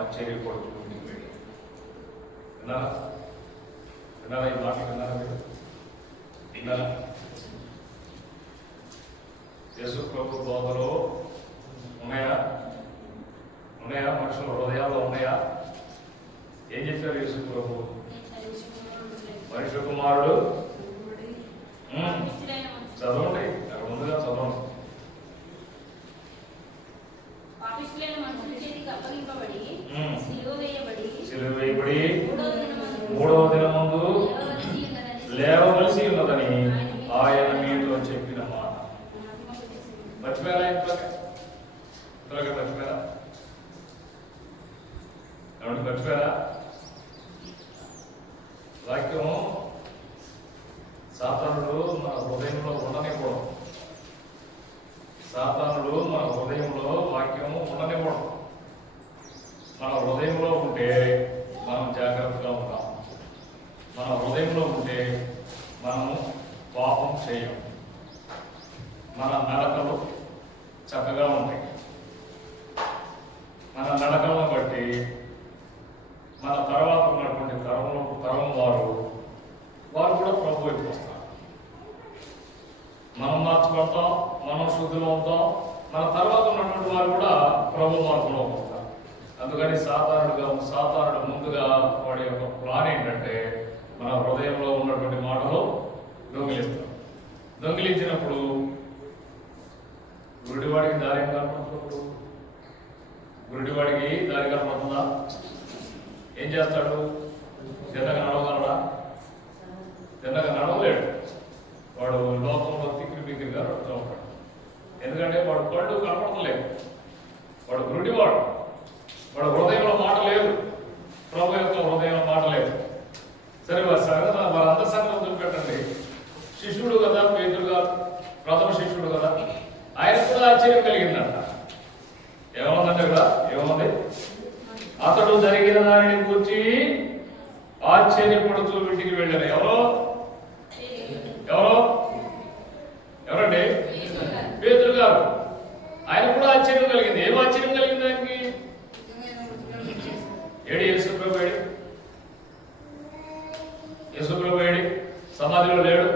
ఆశ్చర్యపడుతుంది. విన్నారా? విన్నారా? ఈ మాట విన్నారా? మీరు విన్నారా? యేసు ప్రభు బోధలో ఉన్నాయా? ఉన్నాయా? మనుషుల హృదయాల్లో ఉన్నాయా? ఏం చెప్పారు యేసు ప్రభు? మనుష్య కుమారుడు చదవండి, అక్కడ ముందుగా చదవండి. సిలువ వేయబడి మూడవ దినమందు లేవవలసి ఉన్నదని ఆయన మీతో చెప్పిన మాట. మర్చిపోయారా? ఇంతలోకి మర్చిపోయారా? ఏమంటే మర్చిపోయారా? వాక్యం సాతానుడు మన హృదయంలో ఉండనివ్వడం. సాతానుడు మన హృదయంలో వాక్యం ఉండనివ్వడం. మన హృదయంలో ఉంటే మనం జాగ్రత్తగా ఉంటాం. మన హృదయంలో ఉంటే మనము పాపం చేయం. మన నడకలు చక్కగా ఉంటాయి. మన నడకలను బట్టి మన తర్వాత ఉన్నటువంటి తరం వారు కూడా ప్రభు వైపు వస్తారు. మనం మార్చబడతాం, మనం శుద్ధిలో ఉంటాం. మన తర్వాత ఉన్నటువంటి వారు కూడా ప్రభు మార్పులో వస్తారు. అందుకని సాతానుడు ముందుగా వాడి యొక్క ప్లాన్ ఏంటంటే మన హృదయంలో ఉన్నటువంటి మాటలు దొంగిలిస్తాం. దొంగిలించినప్పుడు గురుడివాడికి దారి కనపడుతున్నప్పుడు గురుడివాడికి దారి కనపడుతుందా? ఏం చేస్తాడు? తిన్నగా నడవగలడా? తిన్నగా నడవలేడు. వాడు లోకంలో తిక్కిరిగా నడుతూ ఉంటాడు. ఎందుకంటే వాడు కళ్ళు కనపడలేదు. వాడు గురుడివాడు. వాడు హృదయంలో మాట లేదు. ప్రభు యొక్క హృదయంలో మాట లేదు. సరే వారందరి సంగతి వదిలిపెట్టండి. శిష్యుడు కదా, పేతురు గారు ప్రథమ శిష్యుడు కదా, ఆయన కూడా ఆశ్చర్యం కలిగిందంట. ఏమవుందంటే కదా, ఏముంది? అతడు జరిగిన దానిని గురించి ఆశ్చర్యపడుతూ ఇంటికి వెళ్ళారు. ఎవరండి? పేతురు గారు. ఆయన కూడా ఆశ్చర్యం కలిగింది. ఏం ఆశ్చర్యం కలిగింది ఆయనకి? ఏడి యేసుప్రభు ఏడి? యేసుప్రభు ఏడి? సమాధిలో లేడు.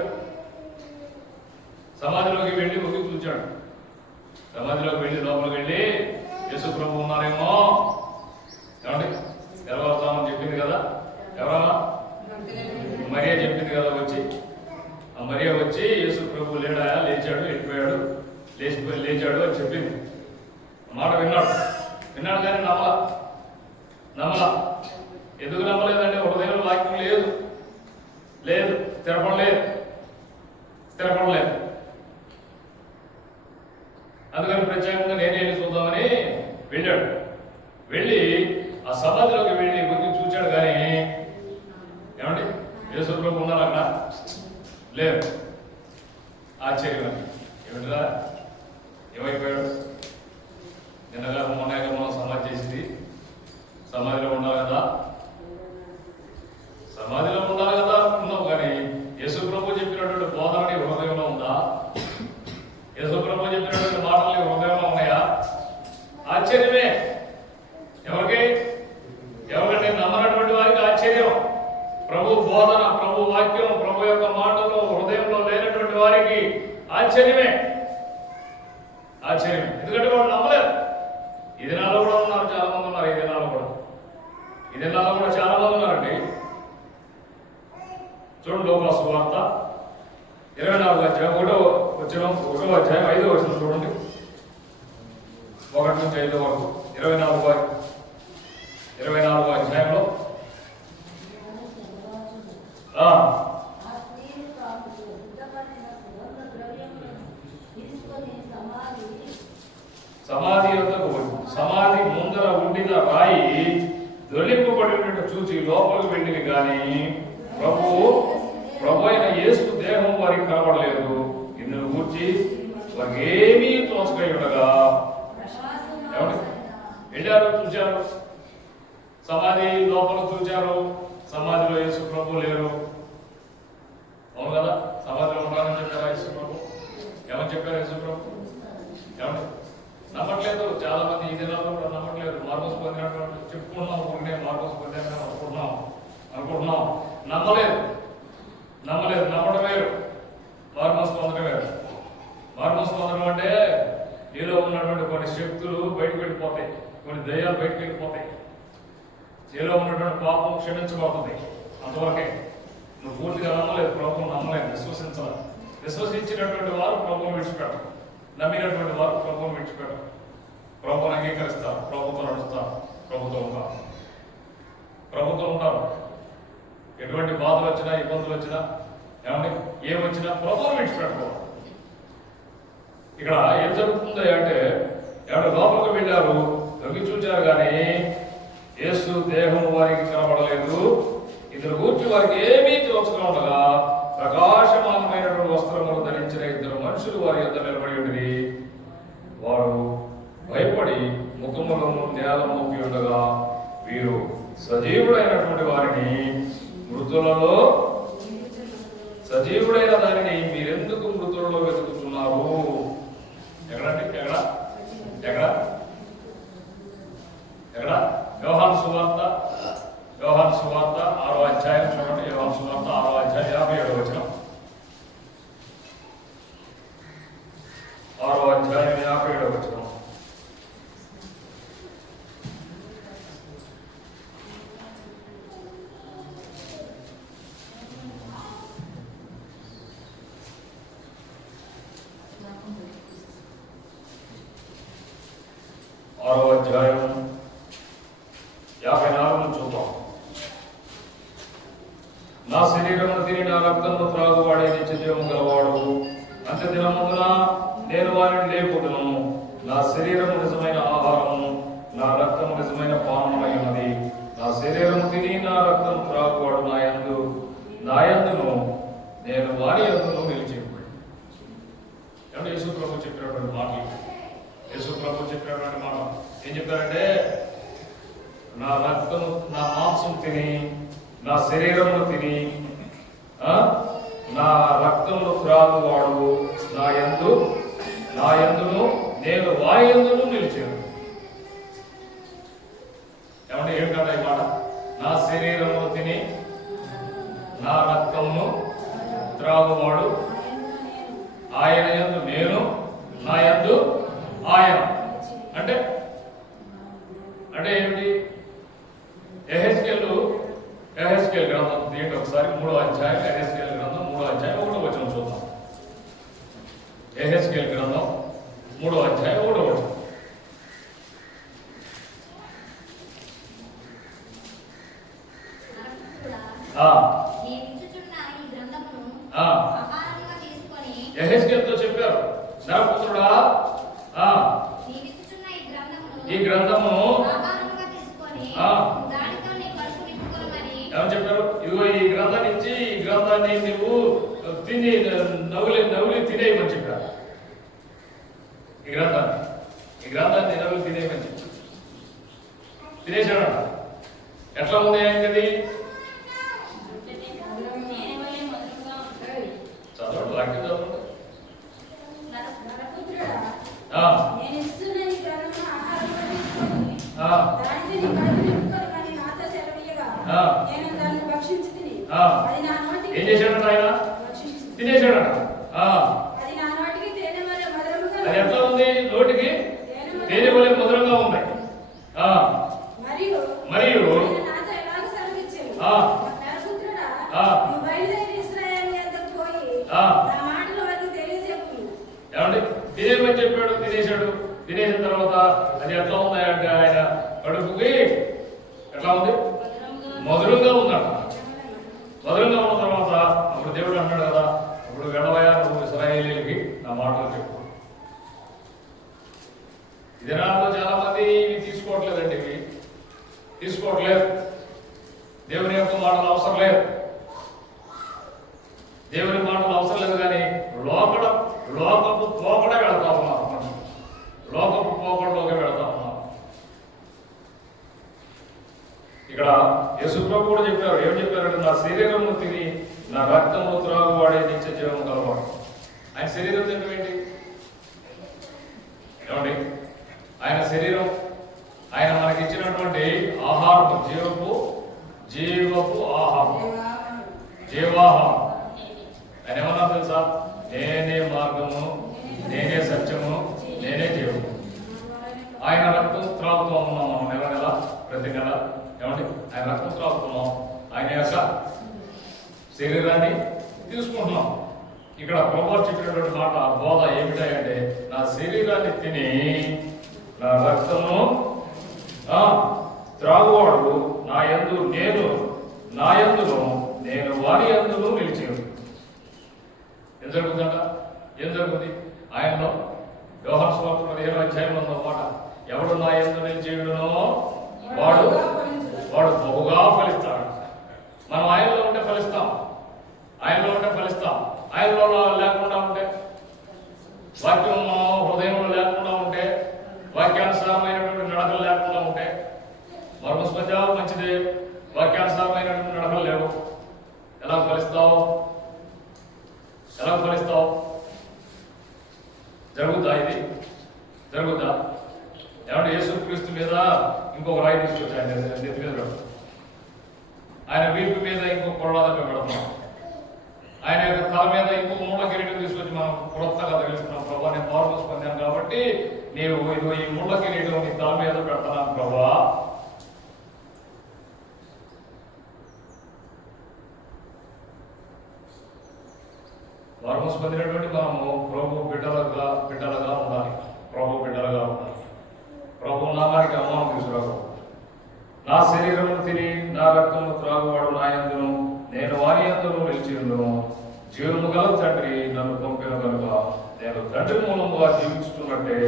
సమాధిలోకి వెళ్ళి ఒకి చూచాడు. సమాధిలోకి వెళ్ళి లోపలికి వెళ్ళి యేసుప్రభు ఉన్నారేమో. ఏమండి? తెరవతామని చెప్పింది కదా. ఎవరమ్మా? మరియా చెప్పింది కదా. ఆ మరియా వచ్చి యేసు ప్రభు లేడా, లేచాడు, వెళ్ళిపోయాడు, లేచాడు అని చెప్పింది. మాట విన్నాడు కానీ నమ్మలా. ఎందుకు నమ్మలేదంటే హృదయంలో వాక్యం లేదు, స్థిరపడలేదు. అందుకని ప్రత్యేకంగా నేనే వెళ్ళి చూద్దామని వెళ్ళాడు. వెళ్ళి ఆ సమాధిలోకి వెళ్ళి కొద్ది చూచాడు కానీ ఏమండి? యేసు ప్రభు ఉన్నారు అక్కడ? లేదు. ఆశ్చర్యం. ఏమిటిరా? ఏమైపోయాడు? నిన్నగా మొన్నగా మనం సమాధి చేసింది. సమాధిలో ఉండాలి కదా అనుకున్నావు కానీ యేసు ప్రభు చెప్పినటువంటి బోధన నీ హృదయంలో ఉందా? యేసు ప్రభు చెప్పినటువంటి మాటలు నీ హృదయంలో ఉన్నాయా? ఆశ్చర్యమే. ఎవరికంటే నమ్మనటువంటి వారికి ఆశ్చర్యం. ప్రభు బోధన, ప్రభు వాక్యం, ప్రభు యొక్క మాటలు హృదయంలో లేనటువంటి వారికి ఆశ్చర్యమే. ఎందుకంటే వాళ్ళు నమ్మలేరు. ఈ దినాల్లో కూడా ఉన్నారు, చాలా మంది ఉన్నారు. ఈ దినాల్లో కూడా చాలా మంది ఉన్నారండి. చూడండి, లోకా సువార్త 24వ అధ్యాయం 1వ అధ్యాయం 5వ వచనం చూడండి. 1 నుంచి 5 వరకు 24వ అధ్యాయంలో సమాధి ముందర ఉండిన రాయి దొలింపబడినట్టు చూసి లోపలికి వెళ్ళింది కానీ ప్రభు అయిన యేసు దేహం వారికి కనబడలేదు. ఇందును గూర్చి వారికి ఏమీ తోచకై ఉండగా వెళ్ళారు, చూశారు, సమాధి లోపల చూశారు. సమాధిలో యేసు ప్రభు లేరు. అవును కదా? సమాధిలో ఉంటారని చెప్పారా యేసు ప్రభు? ఏమని చెప్పారు యేసు ప్రభు? ఏమంటే నమ్మట్లేదు. చాలా మంది ఈ దినాల్లో కూడా నమ్మట్లేదు. మార్గోస్ పొందినటువంటి చెప్పుకుంటున్నాం, ఒకటే మార్గోస్ పొందాను అనుకుంటున్నాం. నమ్మలేదు. నమ్మడం వేరు, మార్గోస్ పొందడం వేరు. మార్గోస్ పొందడం అంటే నీలో ఉన్నటువంటి కొన్ని శక్తులు బయటకు వెళ్ళిపోతాయి, కొన్ని దయ్యాలు బయటకు వెళ్ళిపోతాయి, నీలో ఉన్నటువంటి పాపం క్షమించబడుతుంది. అంతవరకే. నువ్వు పూర్తిగా నమ్మలేదు, ప్రభుత్వం నమ్మలేదు, విశ్వసించినటువంటి వారు ప్రభుత్వం విడిచిపెట్టరు, నమ్మినటువంటి వారు ప్రభుత్వం విడిచిపెట్టరు, ప్రభుత్వం అంగీకరిస్తారు, ప్రభుత్వం నడుస్తారు, ప్రభుత్వం ఉంటారు. ఎటువంటి బాధలు వచ్చినా, ఇబ్బందులు వచ్చినా, ఏమొచ్చినా ప్రభుత్వం విడిచిపెట్టుకోవాలి. ఇక్కడ ఏం జరుగుతుంది అంటే, ఎవరు లోపలికి వెళ్ళారు, దొంగి చూచారు, కానీ యేసు దేహం వారికి కనబడలేదు. ఇద్దరు కూర్చి వారికి ఏమీ తోచగా ఉండగా ప్రకాశమానమైనటువంటి వస్త్రములు ధరించిన ఇద్దరు మనుషులు వారి యొద్ద నిలబడి ఉండి, వారు భయపడి ముఖములను నేల మోపి ఉండగా, వీరు సజీవుడైనటువంటి వారిని మృతులలో సజీవుడైన దానిని మీరెందుకు మృతులలో వెతుకుతున్నారు? ఎక్కడండి? ఎక్కడ? యోహాను సువార్త 6వ అధ్యాయం చూడండి. యోహాను సువార్త 6వ అధ్యాయం 57వ వచనం. 6వ అధ్యాయం 57వ వచనం. అధ్యాయం 54 చూద్దాం. నా శరీరమును తిని నా రక్తమును త్రాగువాడే నిత్య జీవము గలవాడు. అంత్య దినమున నేను వారిని లేపుదును. నా శరీరము నిజమైన ఆహారము, నా రక్తము నిజమైన పానమై ఉన్నది. నా శరీరము తిని నా రక్తము త్రాగువాడు నా యందును నేను వారి యందును నిలిచి. ఏమంటే యేసు ప్రభు చెప్పినటువంటి మాటలు, ఏం చెప్పారంటే, నా రక్తము, నా మాంసం తిని, నా శరీరమును తిని, నా రక్తమును త్రాగువాడు నా యందును నేను వారి యందును నిలిచాను. ఏమంటే ఏం కదా ఈ మాట? నా శరీరమును తిని నా రక్తమును త్రాగువాడు ఆయన యందు నేను, నా యందు ఆయన. అంటే ఏమిటి? ఎహెజ్కేలు గ్రంథం తీయండి ఒకసారి. 3వ అధ్యాయం ఎహెజ్కేలు గ్రంథం 3వ అధ్యాయం 1వ వచనం చూద్దాం. ఎహెజ్కేలు గ్రంథం 3వ అధ్యాయం 1వ వచనం. ఎహెజ్కేలుతో చెప్పారు, నరపుత్రుడా, ఈ గ్రంథము ఏమని చెప్పారు? ఇదిగో ఈ గ్రంథాన్ని ఇచ్చి, ఈ గ్రంథాన్ని నువ్వు తిని నవ్వులి తినేయమని చెప్పారు. ఈ గ్రంథాన్ని నవ్వులు తినేయమని చెప్పారు. తినేశాడంట. ఎట్లా ఉంది ఆయనది? చదవండి, వాక్యం చదవండి. ఏం చేశాడంట ఆయన? తినేశాడంట. అది ఎట్లా ఉంది? నోటికి తేనె వలె మధురంగా ఉంది. మరియు ఏమండి తినేమని చెప్పాడు, తినేశాడు. తినేసిన తర్వాత అది ఎట్లా ఉంది అంటే ఆయన కడుపుకి ఎట్లా ఉంది? మధురంగా ఉందట. మధురంగా ఉన్న తర్వాత అప్పుడు దేవుడు అంటాడు కదా, ఇప్పుడు వెళ్ళవయా నువ్వు ఇశ్రాయేలీయులకి నా మాటలు చెప్పు. ఈ దినాల్లో చాలా మంది ఇవి తీసుకోవట్లేదండి, తీసుకోవట్లేదు. దేవుని యొక్క మాటలు అవసరం లేదు, దేవుని మాటలు అవసరం లేదు. కానీ లోకపు పోకడ వెళతా ఉన్నారు మనుషులు, లోకపు పోకడలోకి వెళతా ఉన్నారు. ఇక్కడ యేసు ప్రభు కూడా చెప్పారు. ఏం చెప్పారంటే, నా శరీరము తిని నా రక్తము త్రాగువాడే నిత్య జీవము కలవాడు. ఆయన శరీరం తినడం ఏంటి? ఏమండి ఆయన శరీరం, ఆయన మనకి ప్రతి నెల ఏమంటే ఆయన రక్తం త్రాగుతున్నాం, ఆయన యొక్క శరీరాన్ని తీసుకుంటున్నాం. ఇక్కడ ప్రభువు చెప్పినటువంటి మాట బోధ ఏమిటంటే, నా శరీరాన్ని తిని నా రక్తము త్రాగువాడు నా యందు నా యందును నేను వారి యందును నిలిచేను. ఏం జరుగుతుందంట? ఏం జరుగుతుంది? ఆయనలో యోహాను సువార్త 15వ అధ్యాయంలో ఉన్న మాట, ఎవడు నా యందు నిలిచేయుడునో వాడు బహుగా ఫలిస్తాడు. మనం ఆయనలో ఉంటే ఫలిస్తాం, ఆయనలో ఉంటే ఫలిస్తాం. ఆయనలో లేకుండా ఉంటే, వాక్యం హృదయంలో లేకుండా ఉంటే, వాక్యానుసారమైనటువంటి నడకలు లేకుండా ఉంటే, మర్మస్మధ్య మంచిదే, వాక్యానుసారమైనటువంటి నడకలు లేవు, ఎలా ఫలిస్తావు? జరుగుద్దా? ఇది జరుగుద్దా? ఏమంటే యేసుక్రీస్తు మీద ఇంకొక రాయి తీసుకొచ్చి ఆయన నెత్తి మీద పెడతాం, ఆయన వీపు మీద ఇంకొక కొరడాదంగా పెడతాం, ఆయన యొక్క తల మీద ఇంకొక మూల కిరీటం తీసుకొచ్చి మనం కొత్తగా తెలుస్తున్నాం. ప్రభా, నేను మార్మోస్ పొందాను కాబట్టి నీవు ఇదిగో ఈ మూల కిరీటం నీ తల మీద పెడతాను ప్రభా. మార్మోస్ పొందినటువంటి మనము ప్రభు బిడ్డలుగా ఉండాలి. ప్రభు నామానికి అవమానం తీసుకురాకూడదు. నా శరీరము తిని నా రక్తము త్రాగువాడు నా యందును నేను వారి యందును నిలిచియుందును. జీవము గల తండ్రి నన్ను పంపిన కనుక నేను తండ్రి మూలముగా జీవించుతున్నట్టే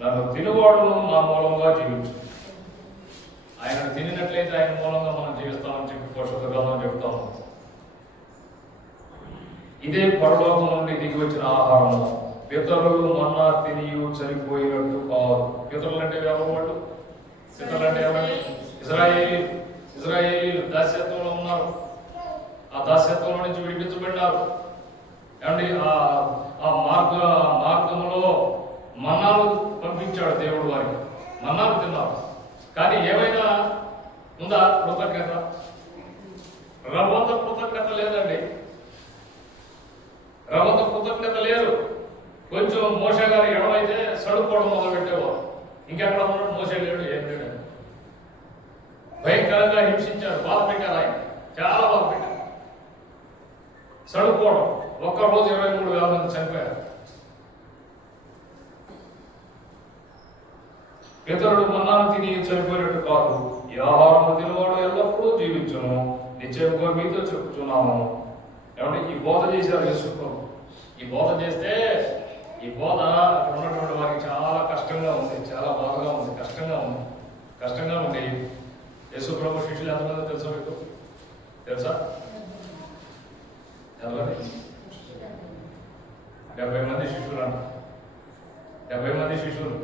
నన్ను తినువాడును నా మూలంగా జీవించు. ఆయనను తినినట్లయితే ఆయన మూలంగా మనం జీవిస్తామని చెప్పి పరిశుద్ధ గ్రంథం చెప్తాము. ఇదే పరలోకం నుండి దిగి వచ్చిన ఆహారము. పితరులు మన్నా తినియు చనిపోయినట్టు కాదు. పితరులు అంటే ఎవరు? వాళ్ళు పితరులు అంటే ఎవరండి? ఇజ్రాయేలీలు దాస్యత్వంలో ఉన్నారు. ఆ దాస్యత్వంలో నుంచి విడిపించబడినారు. ఏమండి, ఆ మార్గంలో మన్నాలు పంపించాడు దేవుడు వారికి. మన్నాలు తిన్నారు. కానీ ఏమైనా ఉందా కృతజ్ఞత? రవ్వంత కృతజ్ఞత లేదండి. రవ్వంత కృతజ్ఞత లేదు. కొంచెం మోషే గారు ఎడమైతే సడుకోవడం మొదలు పెట్టేవారు. ఇంకెక్కడ ఉన్నాడు? మోసే లేడు, ఏం లేడు. భయంకరంగా హింసించారు, బాధ పెట్టారు. ఆయన చాలా బాధ పెట్టారు. సడుకోవడం, ఒక్కరోజు 23,000 మంది చనిపోయారు. పితరుడు మన్నాను తిని చనిపోయినట్టు కాదు, ఈ ఆహారము తినవాడు ఎల్లప్పుడూ జీవించును. నిశ్చయంగా మీతో చెప్తున్నాను. ఏమంటే ఈ బోధ చేశారు యేసుప్రభు. ఈ బోధ చేస్తే ఈ బోధ అక్కడ ఉన్నటువంటి వారికి చాలా కష్టంగా ఉంది, చాలా బాధగా ఉంది, కష్టంగా ఉంది. యేసుప్రభు శిష్యులు ఎంతమంది తెలుసా మీకు? తెలుసా? ఎంతమంది? 70 మంది శిష్యులు అంట. 70 మంది శిష్యులు.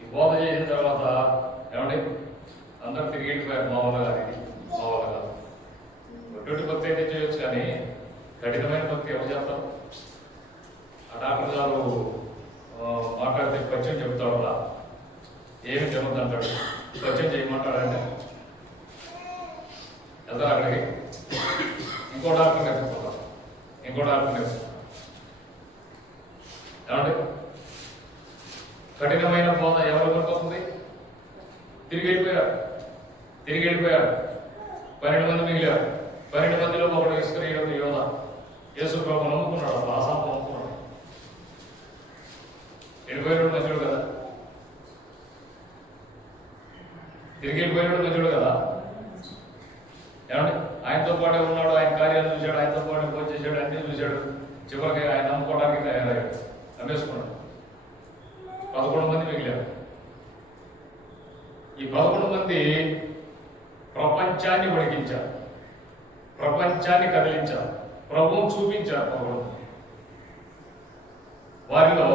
ఈ బోధ చేసిన తర్వాత ఏమండి అందరూ తిరిగి వెళ్ళిపోయారు. మామూలుగా ఒట్టి భక్తి అయితే చేయొచ్చు, కానీ కఠినమైన భక్తి ఎవరు చేస్తారు? ఆ డాక్టర్ గారు మాట్లాడితే పద్యం చెప్తాడు. అలా ఏమి తినొద్దు అంటాడు, పద్యం చేయమంటాడంటే వెళ్తారు అక్కడికి. ఇంకో డాక్టర్ నేర్చుకుంటారు. ఏమంటే కఠినమైన బోధ ఎవరు పడుతుంది? తిరిగి వెళ్ళిపోయారు. 12 మంది మిగిలారు. 12 మందిలో ఒకడు ఇస్కరియోతు యోధ. యేసుప్రభువు నమ్ముకున్నాడు. అప్పుడు ఆసాపు నమ్ముకున్నాడు. 22 మందిలో కదా, తిరిగి వెళ్ళిపోయినాడు మంచిడు కదా. ఏమండి ఆయనతో పాటే ఉన్నాడు, ఆయన కార్యాలు చూశాడు, ఆయనతో పాటు భోజనం చేశాడు, అన్ని చూశాడు. చివరికి ఆయన నమ్ముకోవడానికి తయారయ్యాడు, నమ్మేసుకున్నాడు. 11 మంది మిగిలారు. ఈ 11 మంది ప్రపంచాన్ని వణికించారు, ప్రపంచాన్ని కదిలించారు, ప్రభువును చూపించారు. వారిలో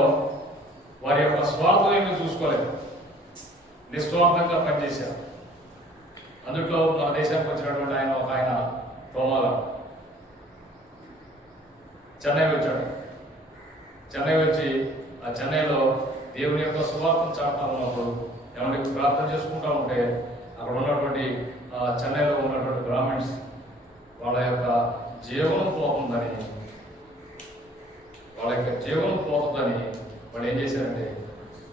వారి యొక్క స్వార్థం ఏమీ చూసుకోలేదు, నిస్వార్థంగా పనిచేశారు. అందులో మన దేశానికి వచ్చినటువంటి ఆయన తోమాల చెన్నై వచ్చాడు. చెన్నై వచ్చి ఆ చెన్నైలో దేవుని యొక్క సువార్తను చాటుతా ఉన్నప్పుడు ఏమంటే ప్రార్థన చేసుకుంటూ ఉంటే అక్కడ ఉన్నటువంటి చెన్నైలో ఉన్నటువంటి బ్రాహ్మణ్స్ వాళ్ళ యొక్క జీవనం పోతుందని వాళ్ళు ఏం చేశారంటే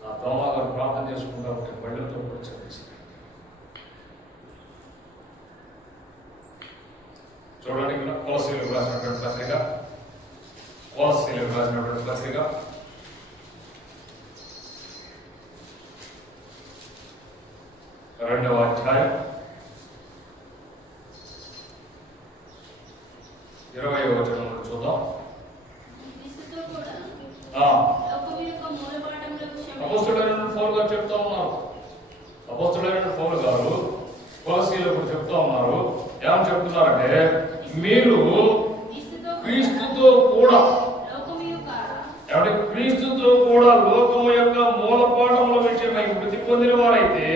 ఆ తోమా గారు ప్రార్థన చేసుకుంటూ ఉంటే బళ్ళతో కూడా చెప్పేసి పత్రిక 2వ అధ్యాయం 20వ వచనం చూద్దాం. అపోస్తలుడైన పౌలు గారు చెప్తా ఉన్నారు. అపోస్తలుడైన పౌలు గారు కొలస్సీలకు చెప్తా ఉన్నారు. ఏమని చెప్తున్నారంటే, మీరు క్రీస్తుతో కూడా క్రీస్తుతో కూడా లోకము యొక్క మూలపాఠముల విషయమై మృతి పొందిన వారైతే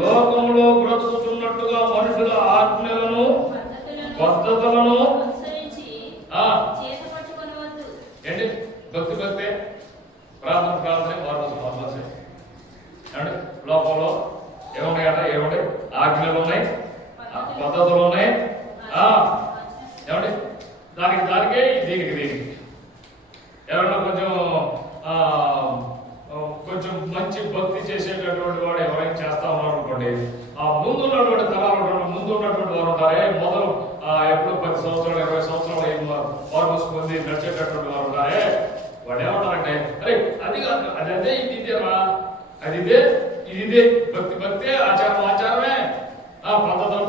లోకములో బ్రతుకుతున్నట్టుగా మనుషుల ఆజ్ఞలను పద్ధతులను ఏంటి భక్తి భక్తే ప్రార్థన వారు అండి. లోకంలో ఏమున్నాయట? ఏమంటే ఆజ్ఞలు ఉన్నాయి, పద్ధతులు ఉన్నాయి. ఏమండి దానికే దీనికి ఎవరైనా కొంచెం మంచి భక్తి చేసేటటువంటి వాడు ఎవరైనా చేస్తా ఉన్నారు అనుకోండి, ఆ ముందు ఉన్నటువంటి తరాలు ముందు ఉన్నటువంటి వారు ఉంటారే, మొదలు ఎప్పుడు 10 సంవత్సరాలు 20 సంవత్సరాలు ఫార్మర్స్ పొంది నడిచేటటువంటి వారు ఉంటారే, వాడు ఏమంటారంటే, అరే అది కాదు, అదే ఇదేరా, అది ఇదే భక్తే, ఆచారమే,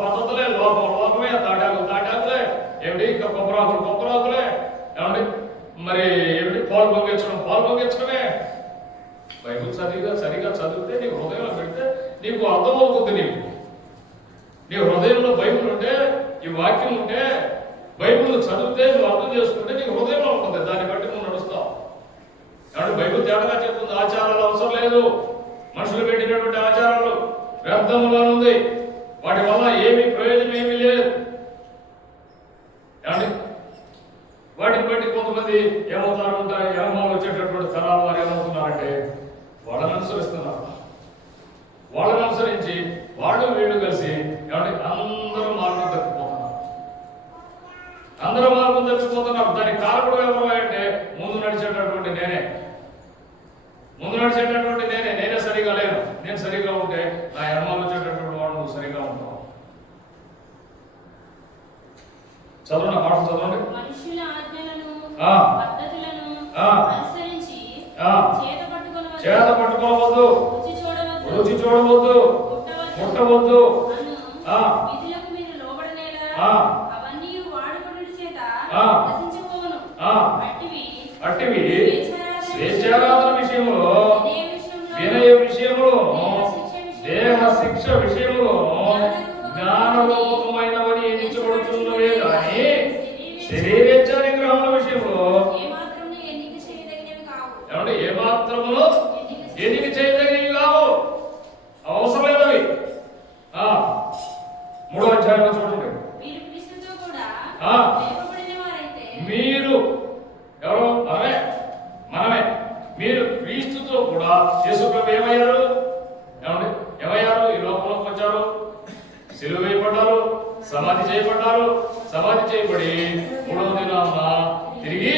పద్ధతులే, లోకమే, తాటాకులే, ఏమిటి ఇంకా కొబ్బరాకులే, ఏమండి మరి ఏమిటి పాలు పొంగించడమే. బైబుల్ సరిగా చదివితే నీకు హృదయంలో పెడితే నీకు అర్థమవుతుంది. నీ హృదయంలో బైబుల్ ఉంటే, ఈ వాక్యం ఉంటే, బైబుల్ చదివితే నువ్వు అర్థం చేసుకుంటే నీకు హృదయంలో ఉంటుంది. దాన్ని బట్టి నువ్వు నడుస్తావు. కాబట్టి బైబుల్ తేడాగా చెప్తుంది, ఆచారాలు అవసరం లేదు. మనుషులు పెట్టినటువంటి ఆచారాలు వ్యర్థముగా ఉంది, వాటి వల్ల ఏమీ ప్రయోజనం ఏమీ లేదు. వాటిని బట్టి కొంతమంది ఏమవుతారంటారు, ఏమో వచ్చేటటువంటి తరాలు వారు ఏమవుతున్నారంటే వాళ్ళని అనుసరిస్తున్నారు. వాళ్ళని అనుసరించి వాళ్ళు వీళ్ళు కలిసి అందరూ మార్గం తప్పిపోతున్నారు. దానికి కారకుడు ఎవరు అంటే ముందు నడిచేటటువంటి నేనే సరిగా లేను. నేను సరిగా ఉంటే నా ఎనమాలు వచ్చేటటువంటి వాడు నువ్వు సరిగా ఉంటావు. చదవండి, ఆ పాఠం చదవండి. చేత పట్టుకోవద్దు, రుచి చూడవద్దు, ముట్టవద్దు, అట్టివి స్వేచ్ఛారాధన విషయంలో, వినయ విషయంలో, దేహ శిక్ష విషయంలో జ్ఞానరూపమైనవని ఎన్నించబడుతున్నవే కానీ శరీరేచ్ఛ నిగ్రహముల విషయంలో ఏమాత్రములో ఎన్నిక చేయదగినవి కావు, అవసరం లేదవి. 3వ అధ్యాయంలో చూడండి. మీరు ఎవరు? మనమే. మీరు క్రీస్తుతో కూడా యేసుప్రభు ఏమయ్యారు? ఈ లోకంలోకి వచ్చారు, సిలువ వేయబడ్డారు, సమాధి చేయబడి 3వ దినాన తిరిగి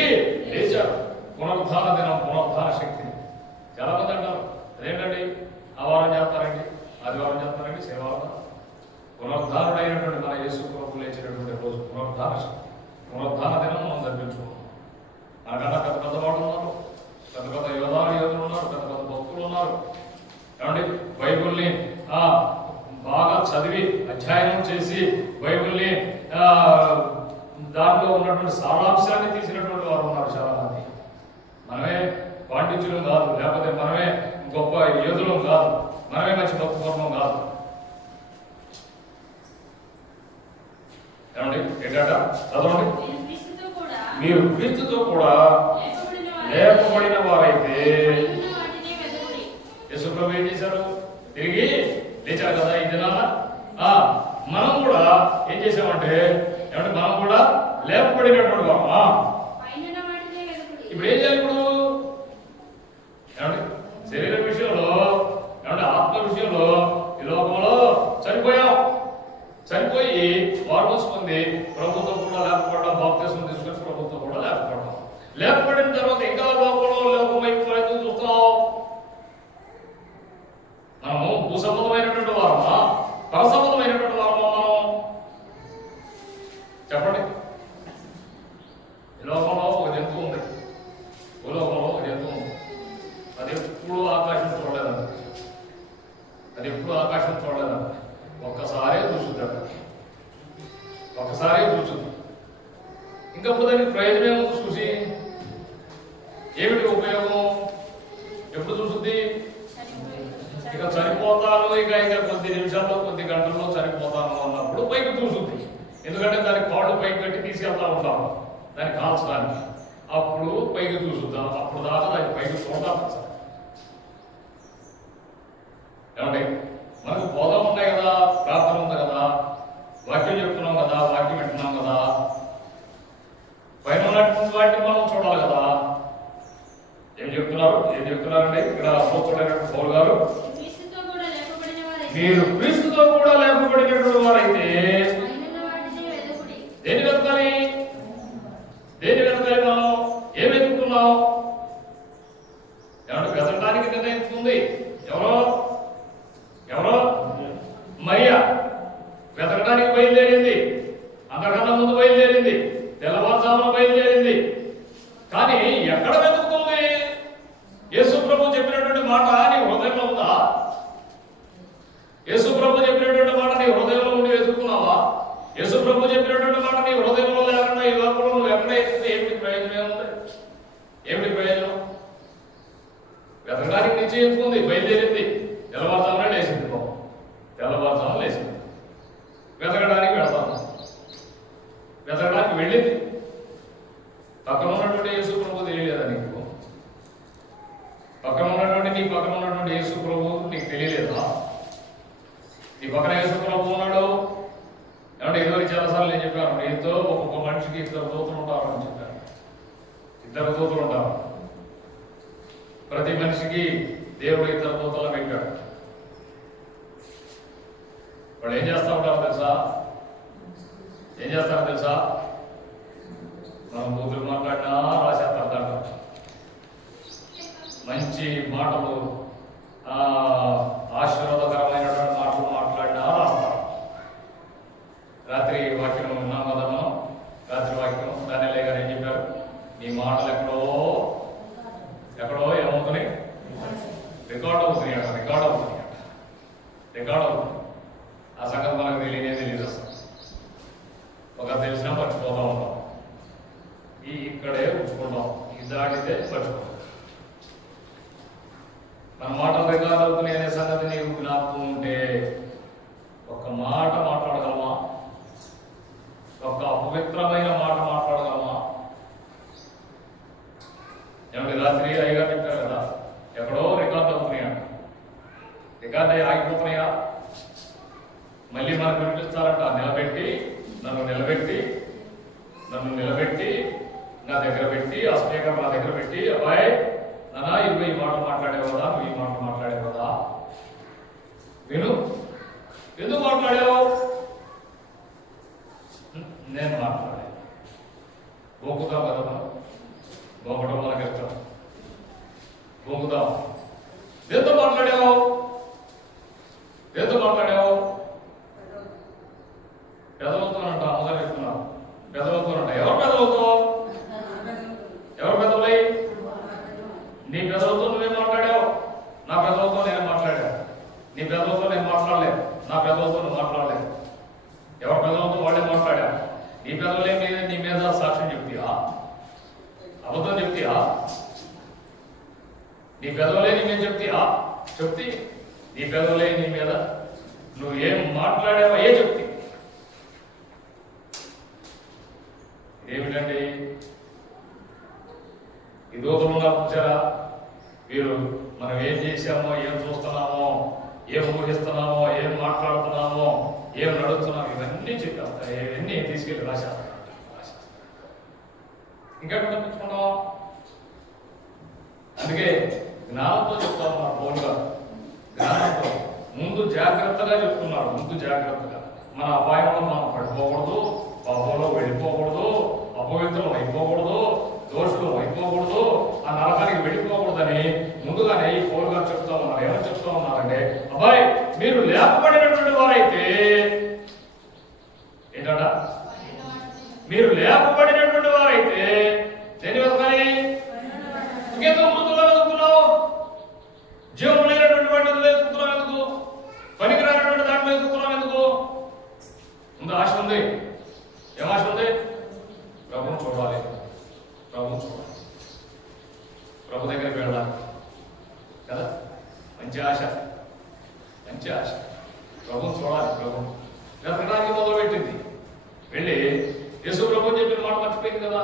లేచారు. పునరుద్ధాన దినం, పునరుద్ధాన శక్తిని చాలా మంది అంటారు. అదేంటండి, ఆవారం చేస్తారండి, ఆదివారం చేస్తారండి, శనివారం. పునరుద్ధానుడైనటువంటి మన యేసు ప్రభు లేచినటువంటి రోజు పునరుద్ధాన దినం మనం జరిపించుకున్నాం. మనకన్నా పెద్ద వాళ్ళు ఉన్నారు, పెద్ద యోధులు ఉన్నారు, పెద్ద భక్తులు ఉన్నారు. ఏమండి బైబుల్ని బాగా చదివి అధ్యయనం చేసి బైబిల్ని దాంట్లో ఉన్నటువంటి సారాంశాన్ని తీసినటువంటి వారు ఉన్నారు చాలా మంది. మనమే పాండిత్యులం కాదు, లేకపోతే మనమే గొప్ప యోధులం కాదు, మనమే మంచి భక్తిపూర్వం కాదు. ఏమండి ఏంటట చదవండి. మీరు క్రీస్తుతో కూడా లేపబడిన వారైతే, యేసుప్రభు ఏం చేశారు? తిరిగి లేచారు కదా ఈ దినాన. మనం కూడా ఏం చేసామంటే, మనం కూడా లేపబడినటువంటి వారు. ఇప్పుడు ఏం చేయాలి? ఇప్పుడు శరీర విషయంలో, ఆత్మ విషయంలో ఈ లోకంలో చనిపోయి వార్మస్ పొంది ప్రభుత్వం కూడా లేకపోవడం, బాప్తిస్మం తీసుకొని ప్రభుత్వం కూడా లేకపోవడం. లేకపోయిన తర్వాత ఇంకా లోకమైపు చూస్తాం. మనము భూసంబంధమైనటువంటి వారమా, పరసంబంధమైనటువంటి వారమా? మనం చెప్పండి. ఈ లోకంలో ఒక జంతువు ఉంది, ఆకాశం చూడలేదంట. అది ఎప్పుడు ఆకాశం చూడలేదంట. ఒక్కసారే చూసుద్దాడు, ఒక్కసారే చూసుద్ది. ఇంకప్పుడు దానికి ప్రయోజనం ఏమో చూసి ఏమిటి ఉపయోగం? ఎప్పుడు చూసుద్ది? ఇక చనిపోతాను, ఇక కొద్ది నిమిషాల్లో కొద్ది గంటల్లో చనిపోతాను అన్నప్పుడు పైకి చూసుద్ది. ఎందుకంటే దానికి కాళ్ళు పైకి కట్టి తీసుకెళ్తా ఉంటాం దాన్ని కాల్చడానికి. అప్పుడు పైకి చూసుద్దాం. అప్పుడు దాకా దానికి పైకి చూడతాం సార్. ఏమండి, మనకు బోధం ఉన్నాయి కదా, ప్రార్థన ఉంది కదా, వాక్యం చెప్తున్నాం కదా, వాక్యం వింటున్నాం కదా, పైన ఉన్నటువంటి వాటిని మనం చూడాలి కదా. ఏం చెప్తున్నారండి ఇక్కడ అపోస్తుడైనటువంటి పౌలు గారు? మీరు క్రీస్తుతో కూడా లేపబడినటువంటి వారైతే దేని వెతకాలి? మనం ఏం వెతుకుతున్నాం? ఏమంటే వెతకడానికి నిర్ణయించుకుంది ఎవరో మరియా వెతకడానికి బయలుదేరింది. అంతకన్నా ముందు బయలుదేరింది, తెల్లవారుజామున బయలుదేరింది. కానీ ఎక్కడ వెతుకుతుంది? యేసు ప్రభు చెప్పినటువంటి మాట నీ హృదయంలో ఉందా? యేసు ప్రభు చెప్పినటువంటి మాట నీ హృదయంలో ఉండి వెతుకున్నావా? యేసు ప్రభు చెప్పినటువంటి మాట నీ హృదయంలో లేకుండా ఈ లోపల నువ్వు ఎక్కడైతే ఏమిటి ప్రయోజనం? ఏముంది? ఏమిటి ప్రయోజనం? వెతకడానికి నిశ్చయించుకుంది, బయలుదేరింది, తెల్లవారుజామున లేచింది. తెల్లవారుజామున లేచింది, వెతకడానికి వెళతాను, వెతకడానికి వెళ్ళింది. పక్కన ఉన్నటువంటి యేసు ప్రభు తెలియలేదా నీకు? పక్కన ఉన్నటువంటి యేసు ప్రభు నీకు తెలియలేదా? నీ పక్కన యేసు ప్రభు ఉన్నాడు. ఏమంటే ఇదివరకు చాలాసార్లు నేను చెప్పాను, నీతో ఒక్కొక్క మనిషికి 2 దూతలు ఉంటారు అని చెప్పాను. 2 దూతలు ఉంటారు. ప్రతి మనిషికి దేవుడు 2 దూతలు పెట్టాడు. వాళ్ళు ఏం చేస్తా ఉంటారో తెలుసా? మనం బూతులు మాట్లాడినా రాసేస్తారు. మంచి మాటలు, ఆశీర్వాదకరమైనటువంటి మాటలు మాట్లాడినా రాస్తారు. రాత్రి వాక్యం విన్నాం కదా మనం. రాత్రి వాక్యం దానిలే గారు ఏం చెప్పారు? నీ మాటలు ఎక్కడో ఏమవుతున్నాయి? రికార్డ్ అవుతుంది. ఆ సంగతి మనకు తెలియదు అసలు. ఒక తెలిసినా మర్చిపోతా ఉంటాం. ఇక్కడే ఉంచుకుంటాం, ఇది దాటితే మర్చిపోతాం. మన మాటలు రికార్డ్ అవుతున్నాయి అనే సంగతి నీకు జ్ఞాపకం ఉంటే ఒక మాట మాట్లాడగలమా? ఒక అపవిత్రమైన మాట మాట్లాడగలమా? ఏమంటే రాత్రి అయ్యగా చెప్పారు కదా, ఎక్కడో రికార్డ్ అవుతున్నాయి అంట. రికార్డ్ అయ్యి ఆగిపోతున్నాయా? మళ్ళీ మనకు వినిపిస్తారంట. నన్ను నిలబెట్టి నా దగ్గర పెట్టి, ఆ స్పీకర్ నా దగ్గర పెట్టి, అబ్బాయి నానా ఇవి ఈ మాటలు మాట్లాడేవు కదా, నువ్వు ఈ మాటలు మాట్లాడేవు కదా, విను. ఎందుకు మాట్లాడావు? నేను మాట్లాడే బొంకుతాం కదా మనం. బొంకడం మనకి ఇష్టం. బొంకుతాం. దేంతో మాట్లాడావు? పెదవులతోనంట. అమ్మగారు చెప్తున్నావు పెదవులతోనంట. ఎవరు పెదవులై? నీ పెదవులతో నువ్వేం మాట్లాడావు? నా పెదవులతో నేను మాట్లాడాను. నీ పెదవులతో నేను మాట్లాడలేదు, నా పెదవులతో నువ్వు మాట్లాడలేదు. ఎవరి పెదవులతో వాళ్ళే మాట్లాడావు. నీ పెదవులే నీ మీద సాక్ష్యం చెప్తాయా? అబద్ధం చెప్తాయా? నీ పెదవులే నీ మీద చెప్తాయా? నీ పెదవులే నీ మీద నువ్వు ఏం మాట్లాడావో చెప్తే ఏమిటండి? ఈ దూతలు చూసారా? వీరు మనం ఏం చేశామో, ఏం చూస్తున్నామో, ఏం ఊహిస్తున్నామో, ఏం మాట్లాడుతున్నామో, ఏం నడుస్తున్నామో ఇవన్నీ చెప్పేస్తారు. ఇవన్నీ తీసుకెళ్ళి రాసేస్తారు. ఇంకెక్కడ తప్పించుకున్నాం? అందుకే జ్ఞానంతో చెప్తాం మన పౌలు గారు. జ్ఞానంతో ముందు జాగ్రత్తగా చెప్తున్నాడు. మన అపాయంలో మనం పడిపోకూడదు, పాపంలో వెళ్ళిపోకూడదు, అపవిత్రం అయిపోకూడదు, దోషులు అయిపోకూడదు, ఆ నరకానికి వెళ్ళిపోకూడదని ముందుగానే ఈ పౌలు గారు చెప్తా ఉన్నారు. ఏమని చెప్తా ఉన్నారంటే, అబ్బాయి మీరు లేపబడినటువంటి వారైతే ఏంటంట? మీరు లేపబడినటువంటి వారైతే దేని వెతకాలి? ఇంకెందుకు మృతుల్లో వెతుకుతున్నావు? ముందు ఆశ ఉంది. ఏం ఆశ ఉంది? ప్రభువుని చూడాలి, ప్రభువుని చూడాలి, ప్రభు దగ్గరికి వెళ్ళాలి కదా. మంచి ఆశ, మంచి ఆశ. ప్రభువుని చూడాలి, ప్రభు వెతకడానికి మొదలుపెట్టింది. వెళ్ళి యేసు ప్రభు చెప్పిన మాట మర్చిపోయింది కదా.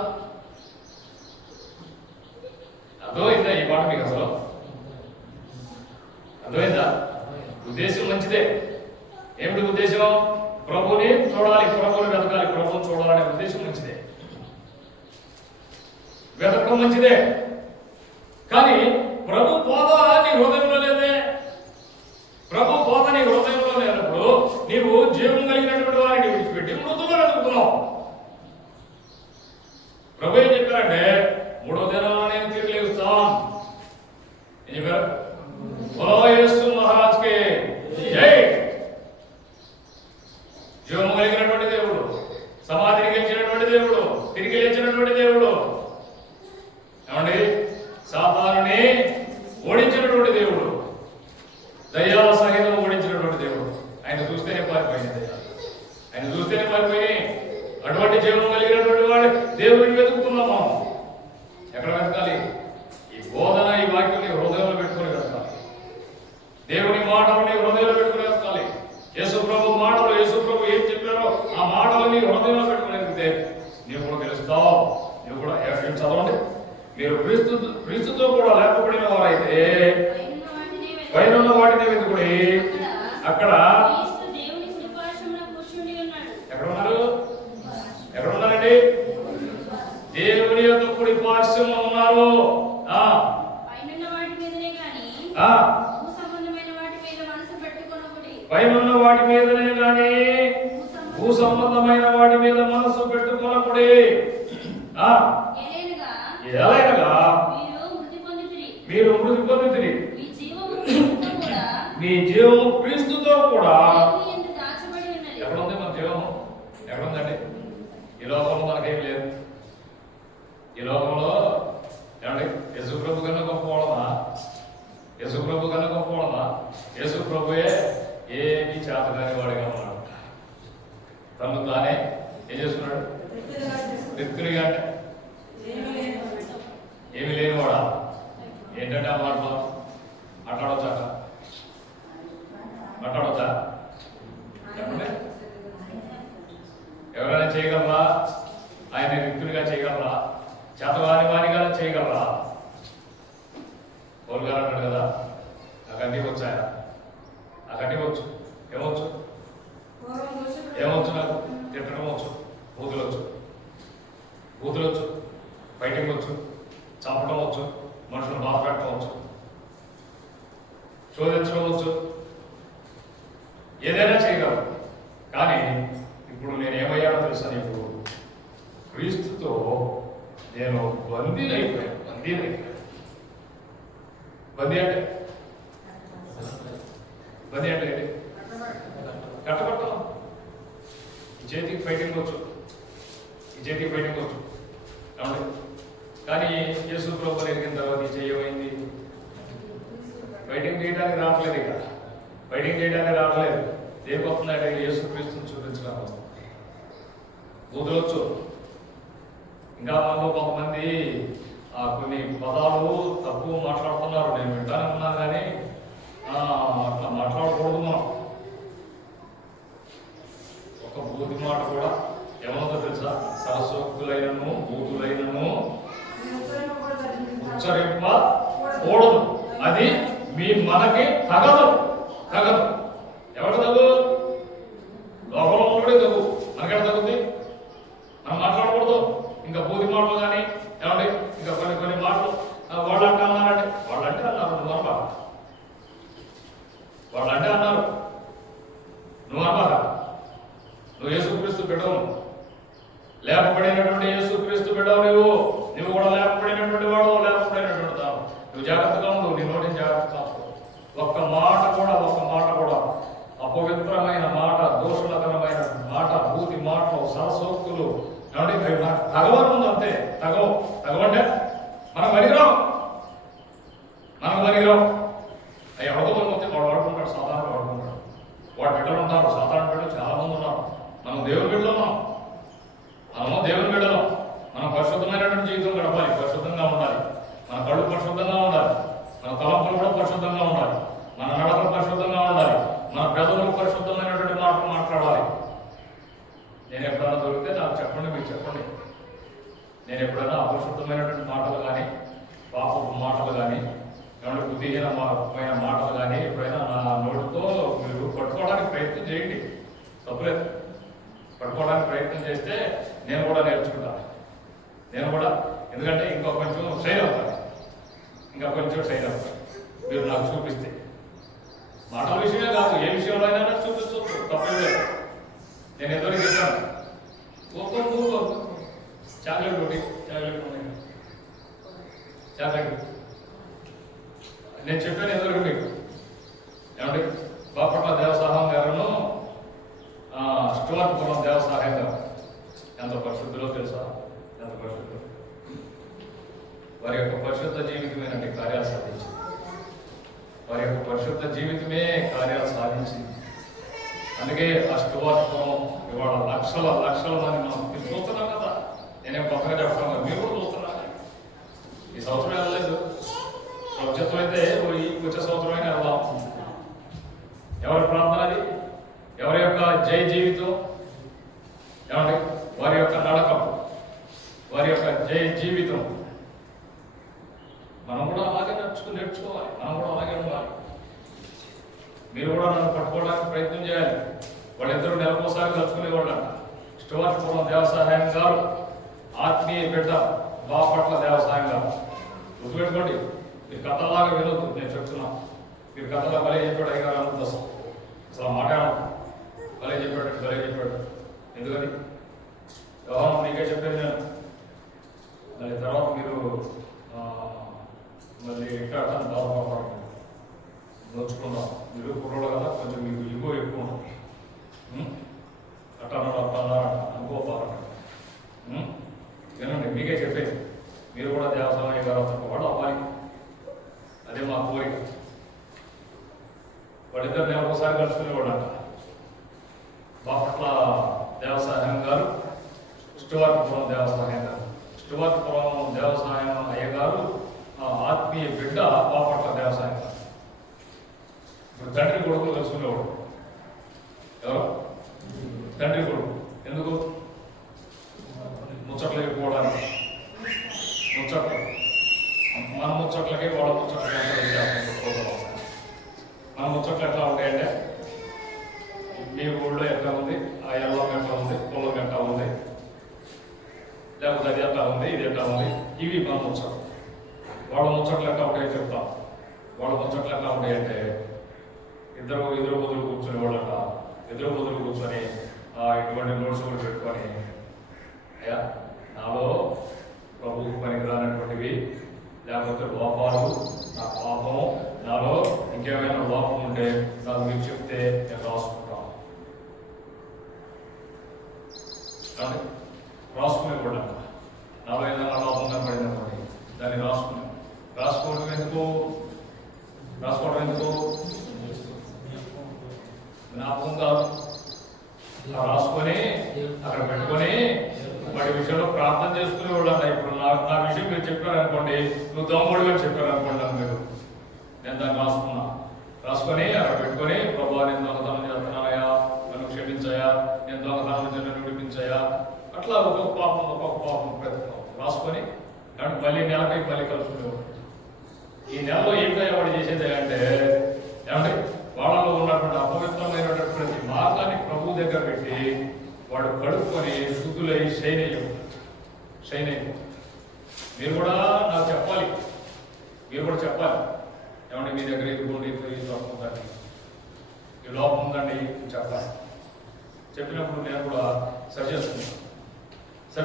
అర్థమైందా ఈ మాట మీకు? అసలు అర్థమైందా? ఉద్దేశం మంచిదే. ఏమిటి ఉద్దేశం? ప్రభుని చూడాలి, ప్రభుని వెతకాలి, ప్రభుని చూడాలనే ఉద్దేశం మంచిదే, వెతకడం మంచిదే. కానీ ప్రభు బోధ నీ హృదయంలో లేదే. ప్రభు బోధ నీ హృదయంలో లేనప్పుడు నీవు జీవం కలిగినటువంటి వారిని విడిచిపెట్టి మృతులు వెతుకుతున్నావు. ప్రభు ఏం చెప్పారంటే, 3వ దినాన నేను తిరిగి లేస్తాను. ఏం చెప్పారు? బోలో యేసు మహారాజ్ కే జై. జీవము కలిగినటువంటి దేవుడు, సమాధిని గెలిచినటువంటి దేవుడు, తిరిగి లేచినటువంటి దేవుడు, ఏమండి సాతానుని ఓడించినటువంటి దేవుడు, దయ్యాల సహితం ఓడించినటువంటి దేవుడు. ఆయన చూస్తేనే పారిపోయింది దయ్యాలు, ఆయన చూస్తేనే పారిపోయినాయి. అటువంటి జీవం కలిగినటువంటి వాడు దేవుడిని వెతుకుతున్నాం మనం. ఎక్కడ వెతకాలి? ఈ బోధన, ఈ వాక్యం నీ హృదయంలో పెట్టుకుని వెతకాలి. దేవుని మాటలు నీ హృదయంలో పెట్టుకుని వెతకాలి. యేసు ప్రభు మాటలు, యేసు ప్రభు ఏం చెప్పారో ఆ మాటలు నీ హృదయంలో పెట్టుకుని వెతికితే నీవు కూడా గెలుస్తావు. నువ్వు కూడా చదవండి. మీరు క్రీస్తుతో కూడా లేకపోయిన వారైతే పైన వాటిని వెతుకుడి. అక్కడ ఎక్కడ ఉన్నారు? ఎక్కడ ఉన్నారండి? దేవుని యొక్క కుడి పార్శ్వంలో ఉన్నారు. పైనున్న వాటి మీదనే గాని భూ సంబంధమైన వాటి మీద మనసు పెట్టుకున్నప్పుడే ఎలాగగా మీరు మృతి పొందితిరి, మీ జీవము క్రీస్తుతో కూడా. ఎక్కడ ఉంది మన జీవము? ఎక్కడ ఉందండి? ఈ లోకంలో మనకేం లేదు. ఈ లోకంలో ఏమండి యేసు ప్రభు కన్నా గొప్పవాడమా? యేసు ప్రభు కన్నా గొప్పవాడమా? యేసు ప్రభుయే ఏమి చేతగాని వాడిగా ఉన్నాడు. తను తానే ఏం చేస్తున్నాడు? వ్యక్తులుగా అంటే ఏమి లేనివాడా? ఏంటంటే ఆ మాటలో మాట్లాడవచ్చా? మాట్లాడవచ్చా? చెప్పండి. ఎవరైనా చేయగలరా? ఆయన వ్యక్తులుగా చేయగలరా? చేతవాని వారిగా చేయగలరా? పౌలు గారు అన్నాడు కదా, నాకు అన్నీ వచ్చాయా? నాకు అన్నీ వచ్చు. ఏమవచ్చు? ఏమవచ్చు? నాకు తిట్టడం వచ్చు, బూతులు వచ్చు, ఫైటింగ్ వచ్చు, చంపడం వచ్చు, మనుషులు బాధ పెట్టడం వచ్చు, శోధించడం వచ్చు, ఏదైనా చేయగలరు. కానీ ఇప్పుడు నేను ఏమయ్యానో తెలుసా నీకు? క్రీస్తుతో నేను బందీనైపోయాను. బందీ అంటే కట్టబట్టం. ఈ చేతికి ఫైటింగ్ వచ్చు, అవును. కానీ యేసు ప్రభువుని ఎరిగిన తర్వాత ఈ చేయమైంది. ఫైటింగ్ చేయడానికి రావట్లేదు. ఇక ఫైటింగ్ చేయడానికి రావట్లేదు. దేనికి వస్తున్నాయంటే యేసు క్రీస్తుని చూపించడానికి వస్తుంది. బూతులొచ్చు. ఇంకా మనలో కొంతమంది కొన్ని పదాలు తక్కువ మాట్లాడుతున్నారు. నేను వింటానే ఉన్నాను, కానీ అట్లా మాట్లాడకూడదు. మనం ఒక బూతి మాట కూడా ఏమవుతుందో తెలుసా? సరస్వతులైనను బూతులైనను ఉచ్చరింపకూడదు. అది మనకి తగదు. ఎవరు తగ్గు? లోకంలో కూడా తగ్గు. మనకెడ తగ్గుద్ది? మనం మాట్లాడకూడదు. ఇంకా బూతి మాటలు కానీ ఏమండి, ఇంకా కొన్ని మాటలు వాళ్ళంటే అన్నారండి. వాళ్ళంటే అన్నారు, నువ్వు అనబా. వాళ్ళంటే అన్నారు, నువ్వు అనబాగా. నువ్వు యేసుక్రీస్తు బిడ్డవు, లేపబడినటువంటి యేసుక్రీస్తు బిడ్డవు. నువ్వు కూడా లేపబడినటువంటి వాడు, లేపబడినటువంటి దావు. నువ్వు జాగ్రత్తగా ఉండు, నీ నోటిని జాగ్రత్తగా ఉండు. ఒక్క మాట కూడా అపవిత్రమైన మాట, దోషణకరమైన మాట, బూతి మాటలు, సరసోక్తులు తగవరు ఉంది. అంతే. తగవంటే మనకు పనికిరావు. అవి ఎవరితో పనికొస్తే వాడు వాడుకుంటాడు, సాధారణ వాడుకుంటాడు. వాడు బిడ్డలు ఉంటారు, సాధారణ బిడ్డలు చాలా మంది ఉన్నారు. మనం దేవుడు తలంపులు కూడా పరిశుద్ధంగా ఉండాలి, మన నడకలు పరిశుద్ధంగా ఉండాలి, మన పెదవులు పరిశుద్ధమైనటువంటి మాటలు మాట్లాడాలి. నేను ఎప్పుడైనా దొరికితే నాకు చెప్పండి, మీరు చెప్పండి. నేను ఎప్పుడైనా అపరిశుద్ధమైనటువంటి మాటలు కానీ, పాపపు మాటలు కానీ, ఏమంటే బుద్ధిహీనమైన మాటలు కానీ ఎప్పుడైనా నా నోటితో మీరు పట్టుకోవడానికి ప్రయత్నం చేయండి, తప్పులేదు. పట్టుకోవడానికి ప్రయత్నం చేస్తే నేను కూడా నేర్చుకుంటాను. నేను కూడా, ఎందుకంటే ఇంకా కొంచెం ట్రైన్ అవుతాను, ఇంకా కొంచెం ట్రైన్ అవుతాను మీరు నాకు చూపిస్తే. మాటల విషయమే కాదు, ఏ విషయంలో అయినా చూపించవచ్చు, తప్పలేదు. నేను ఎదురు చెప్తాను, చాక్లెట్ ఒకటి, చాక్లెట్ నేను చెప్పాను ఎదురు మీకు. ఏమంటే బాపట్ల దేవసహాయం గారును స్టువర్ట్పురం దేవసహాయం గారు ఎంత పరిశుద్ధిలో తెలుసా, ఎంత పరిశుద్ధులు. వారి యొక్క పరిశుద్ధ జీవితమేనండి కార్యాలు సాధించింది. వారి యొక్క పరిశుద్ధ జీవితమే కార్యాలు సాధించింది. అందుకే ఆ స్టువర్ట్పురం ఇవాళ లక్షల మంది మనం చూస్తున్నాం కదా. నేనేం కొత్తగా చెప్తాను కదా, మీరు కూడా చూస్తున్నారు. ఈ సంవత్సరం వెళ్ళలేదు, ప్రభుత్వం అయితే వచ్చే సంవత్సరం అయినా వెళ్దాం. ఎవరి ప్రార్థన అది, ఎవరి యొక్క జై జీవితం, ఏమండి వారి యొక్క నడకం, వారి యొక్క జై జీవితం. మనం కూడా అలాగే నేర్చుకోవాలి, మనం కూడా అలాగే ఉండాలి. మీరు కూడా నన్ను పట్టుకోవడానికి ప్రయత్నం చేయాలి. వాళ్ళిద్దరూ నెలకోసారి కలుసుకునేవాళ్ళ. స్టువర్ట్పురం దేవసహాయం గారు, ఆత్మీయ బిడ్డ బాపట్ల దేవసహాయం గారు. గుర్తుపెట్టుకోండి, మీరు కథలాగా వినొద్దు, నేను చెప్తున్నా. మీరు కథలా భలే చెప్పాడు అయ్యారు అనుకుంది, అసలు మాట్లాడదు. భలే చెప్పాడు. ఎందుకని వ్యవహారం మీకే చెప్పేది నేను. మళ్ళీ తర్వాత మీరు మళ్ళీ ఎక్కడ బాధపడతారు, దోచుకుందాం. మీరు కుర్రోడు కదా, కొంచెం మీకు ఇగో ఎక్కువ ఉంటుంది. అట్లా అనుకోపాలంట. వినండి, మీకే చెప్పేది. మీరు కూడా దేవసాయ గారు వాడు అవ్వాలి, అదే మా కోరిక. వాళ్ళిద్దరు నేను ఒకసారి కలుసుకునేవాడంట. బాపట్ల దేవసహాయం గారు, స్టువర్ట్పురం దేవసహాయం గారు. స్టువర్ట్పురం దేవసహాయం అయ్యగారు ఆత్మీయ బిడ్డ బాపట్ల దేవసహాయం గారు. ఇప్పుడు తండ్రి కొడుకులు కలుసుకునేవాడు. ఎవరు? తండ్రి కొడుకు. ఎందుకు? ముచ్చట్లు చెప్పుకోవడానికి. ముచ్చట్లు మన ముచ్చట్లకి వాళ్ళ ముచ్చట్లకి మన ముచ్చట్లు ఎట్లా ఉంటాయంటే, మీ ఊళ్ళో ఎట్లా ఉంది, ఆ ఎల్లం ఎట్లా ఉంది, పొలం ఎట్లా ఉంది, లేకపోతే అది ఎట్లా ఉంది, ఇది ఎట్లా ఉంది, ఇవి మన ముచ్చట్లు. వాళ్ళ ముచ్చట్లు ఎట్లా ఉంటాయో చెప్తాం. వాళ్ళ ముచ్చట్లు ఎట్లా ఉంటాయంటే, ఎదురు బదులు కూర్చొని వాళ్ళట, ఎదురు బదులు కూర్చొని ఇటువంటి నోట్స్ కూడా పెట్టుకొని, అయ్యా నాలో ప్రభువుకు పనికిరానటువంటివి, లేకపోతే లోపాలు, నా పాపం, నాలో ఇంకేమైనా లోపం ఉంటే నాకు మీరు చెప్తే నేను రాసుకుంటాను. రాసుకునే కూడా నాలో ఏదైనా లోపం కనపడిందనుకోండి, దాన్ని రాసుకోవడం ఎందుకు? జ్ఞాపకం కాదు. రాసుకొని అక్కడ పెట్టుకొని వాడి విషయంలో ప్రార్థన చేసుకునేవాళ్ళు అన్న. ఇప్పుడు నా విషయం మీరు చెప్పారనుకోండి, నువ్వు దొంగడుగా చెప్పారనుకోండి, మీరు నేను దాన్ని రాసుకొని అక్కడ పెట్టుకొని, ప్రభా నేను దొంగతనం చేస్తున్నానయా, నన్ను క్షమించాయా, నేను దొంగతనం నుంచి నన్ను విడిపించాయా, అట్లా ఒక్కొక్క పాపం రాసుకొని కాబట్టి మళ్ళీ నెలపై మళ్ళీ కలుసుకునేవాడు. ఈ నెలలో ఏంటో వాడు చేసేది అంటే, ఏమంటే వాళ్ళలో ఉన్నటువంటి అపవిత్రమైనటువంటి ప్రతి మార్గాన్ని ప్రభు దగ్గర పెట్టి వాడు కడుక్కొని శుద్ధులై షైన్ అయిపోతుంది. మీరు కూడా నాకు చెప్పాలి, ఏమంటే మీ దగ్గర ఇదిగోండి తప్పుందండి, ఈ లోపం ఉందండి చెప్పాలి. చెప్పినప్పుడు నేను కూడా సరి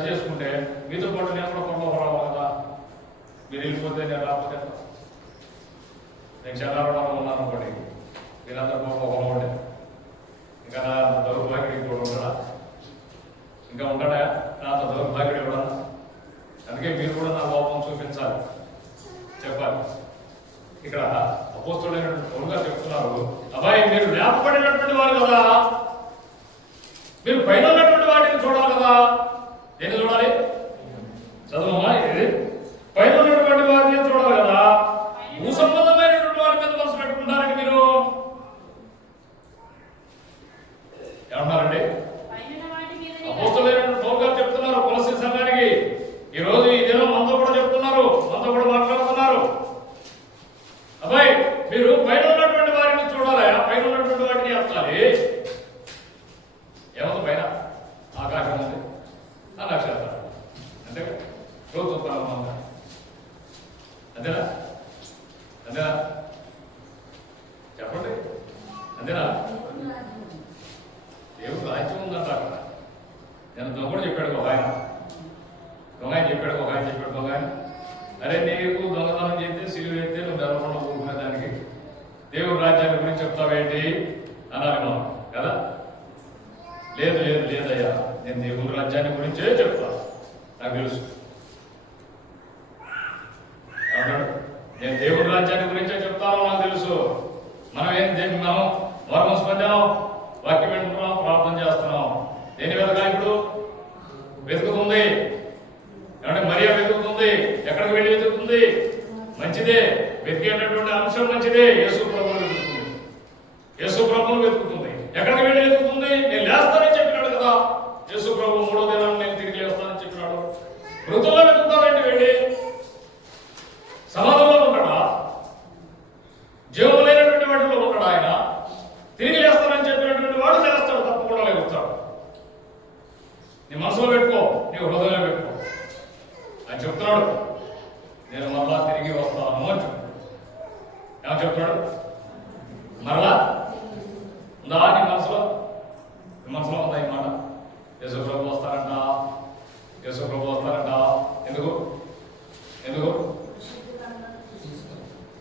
చేసుకుంటే మీతో పాటు నేను కూడా కొండ రావాలి కదా. మీరు వెళ్ళిపోతే నేను రాకపోతే, నేను చంద్రబాబు ఉన్నాను అనుకోండి, వీళ్ళందరూ కొండ ఉండే, ఇంకా నా దౌర్భాగ్యుడికి కూడా ఉంటాడా? ఇంకా ఉంటాడా నాతో దౌర్భాగ్యుడు ఎవడన్నా? అందుకే మీరు కూడా నా లోపం చూపించాలి, చెప్పాలి. ఇక్కడ అపోస్తులైనటువంటి పౌలు గారు చెప్తున్నారు, అబ్బాయి మీరు లేపబడినటువంటి వారు కదా, మీరు పైన ఉన్నటువంటి వాటిని చూడాలి కదా. ఏం చూడాలి? చదువమ్మా, ఇది పైన ఉన్నటువంటి వాటిని చూడాలి కదా. భూ సంబంధమైన అంతేనా? దేవుడు రాజ్యం ఉందంట అక్కడ. నేను దొంగడు చెప్పాడు ఒక ఆయన, చెప్పాడు దొంగ ఆయన, అరే నీకు దొంగతనం చేస్తే సిలువ ఎత్తే నువ్వు నెలకొండ కూరుకునే దానికి దేవుడు రాజ్యాన్ని గురించి చెప్తావేంటి అనాలి మనం కదా. లేదయ్యా, నేను దేవుని రాజ్యాన్ని గురించే చెప్తా, నాకు తెలుసు అన్నాడు. నేను దేవుడి రాజ్యాన్ని గురించే చెప్తాను, నాకు తెలుసు. మనం వర్మస్ పొందాం, వాక్యం వింటున్నాం, ప్రార్థన చేస్తున్నాం. దేని వెతగా ఇప్పుడు వెతుకుతుంది ఏమంటే మరియా వెతుకుతుంది. ఎక్కడికి వెళ్ళి వెతుకుతుంది? మంచిదే, వెతికేటటువంటి అంశం మంచిదే. యేసు ప్రభువును వెతుకుతుంది. ఎక్కడికి వెళ్ళి వెతుకుతుంది? నేను లేస్తానని చెప్పినాడు కదా యేసు ప్రభు, 3వ దినాన్ని నేను తిరిగి లేస్తానని చెప్పినాడు. మృతుల్లో వెతుకుతానంటే వెళ్ళి సమాధంలో ఉంటాడా? జీవము లేనటువంటి వాటిలో ఉంటాడు ఆయన. తిరిగి లేస్తానని చెప్పినటువంటి వాడు లేస్తాడు, తప్పకుండా లేస్తాడు. నీ మనసులో పెట్టుకో, నీ హృదయంలో పెట్టుకో. ఆయన చెప్తున్నాడు, నేను మరలా తిరిగి వస్తాను అని చెప్తున్నాడు. ఏమని చెప్తున్నాడు? మరలా ఉందా నీ మనసులో? ఉందా ఈ మాట? యేసు ప్రభు వస్తారంట, ఎందుకు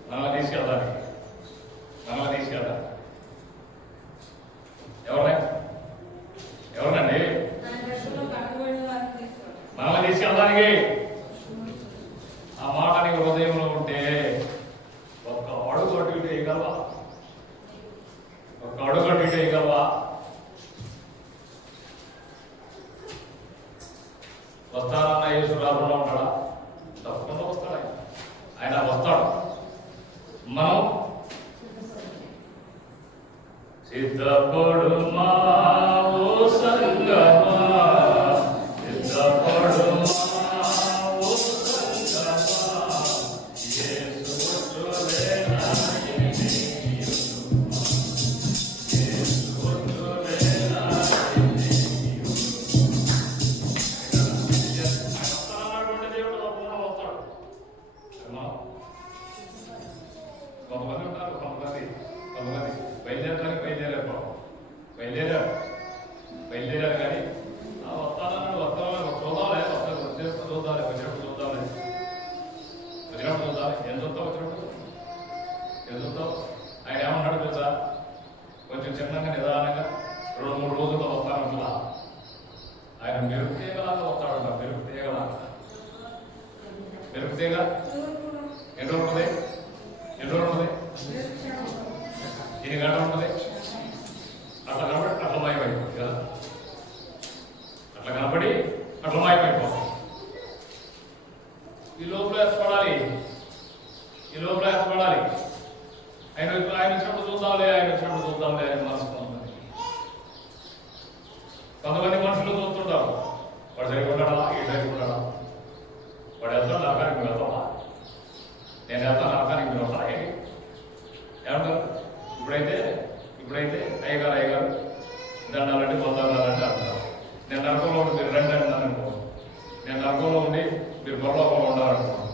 మనల్ని తీసుకెళ్తాను. ఎవరినండి? మనల్ని తీసుకెళ్తానికి. ఆ మాట నీకు హృదయంలో ఉంటే ఒక్క అడుగు అటు ఇటు వేయగలవా? వస్తానన్న యేసు రాకుండా ఉంటాడా? తప్పకుండా వస్తాడు. ఆయన వస్తాడు. మనం సిద్ధపడుమా ఓ సంగమా, సిద్ధపడుమా ఓ సంగమా, యేసు వచ్చులేనా కొంతమంది ఉంటారు. కొంతమంది బయలుదేరారు కానీ వస్తానన్నాడు. వచ్చినప్పుడు చూద్దాం. ఎంత చూద్దాం. ఆయన ఏమన్నాడు తెలుసా? కొంచెం చిన్నగా నిదానంగా 2-3 రోజుల్లో వస్తానంటున్నా. ఆయన మెరుపుతీగలాగా వస్తాడంట. మెరుపుతీగ ఎన్ని రోజులు ఉంటుంది? 8 గంటలు ఉంటుంది. అట్లా కనబడి అట్లా మాయమైపోతుంది కదా. అట్లా మాయమైపోతుంది. ఈ లోపల ఎత్తపడాలి. ఆయన వచ్చినప్పుడు చూద్దాంలే అని మనసు ఉంటుంది. కొంతమంది మనుషులు చూస్తుంటారు, వాడు సరిగ్గా ఉంటాడా, ఈ సరిగ్గా ఉంటాడా, వాడు వెళ్తాడు నరకానికి, మీరు వెళ్తావా? నేను వెళ్తాను నరకానికి, మీరు వస్తారా? ఏమంటారు? ఇప్పుడైతే అయ్యగారు దండాలంటే పొందాలంటే అంటారు. నేను నరకంలో ఉండి మీరు రండి అంటున్నాను అనుకో. నేను నరకంలో ఉండి మీరు గొడవలో ఉండాలనుకున్నాను.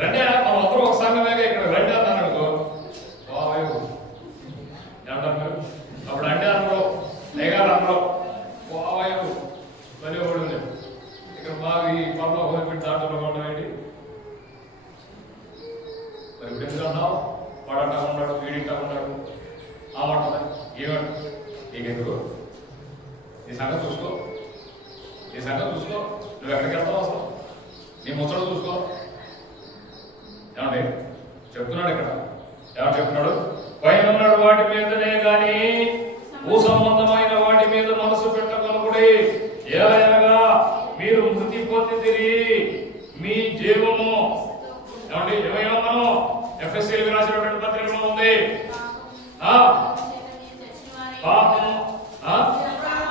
రండి, మనం అందరూ ఒక సంఘమేగా ఇక్కడ రండి అన్నాను అనుకో. ఏమంటారు మీరు? అప్పుడు అంటే అందరూ అయ్యగారు అందరూ వాయు పని పడింది. ఇక్కడ బాగా ఈ పనులు హోమిపెట్టి దాంట్లో ఉండడం ఏంటి? మరి ఇప్పుడు ఎందుకన్నావు? వాడంటా ఉన్నాడు, వీడింటా ఉన్నాడు, ఆ మాట ఏమంట? నీకెందుకు? నీ సంగతి చూసుకో. నువ్వు ఎక్కడికి వెళ్తావు అసలు? నీ ముచ్చట చూసుకో. ఏమండి చెప్తున్నాడు ఇక్కడ? ఏమని చెప్తున్నాడు? పైన ఉన్నాడు వాటి మీదనే గాని భూ సంబంధమైన వాటి మీద మనసు పెట్టగలగుడి. ఏలయనగా మీరు మృతి పొందితిరి, మీ జీవము. ఏమండి ఏమయ్యా? మనం ఎఫ్ఎస్సీలకు రాసినటువంటి పత్రికలో ఉంది, పాపము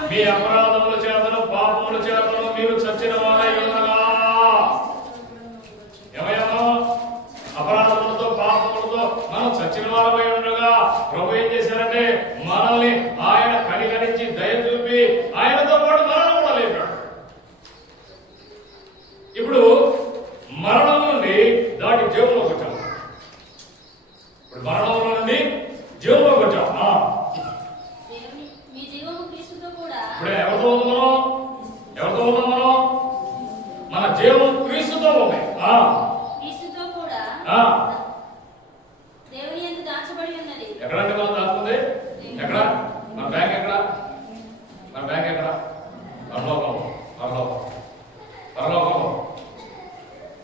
మీ అపరాధముల చేతను పాపముల చేతను మీరు చచ్చిన వారై ఉండగా. ఏమయ్యా? అపరాధములతో పాపములతో మనం చచ్చిన వారమై ఉండగా ప్రభు ఏం చేశారంటే మనల్ని ఆయన కనికరించి దయ చూపి ఆయనతో పాటు మరణం కూడా లేపాడు. ఇప్పుడు మరణం నుండి దాటి జీవంలోకి వచ్చాం. ఇప్పుడు మరణంలో నుండి జీవంలోకి వచ్చాం. ఎక్కడంటే మనం దాచుకుంది ఎక్కడ? మన బ్యాంక్ ఎక్కడ? మన బ్యాంక్ ఎక్కడ? పరలోకం. పరలోకం. పరలోకం.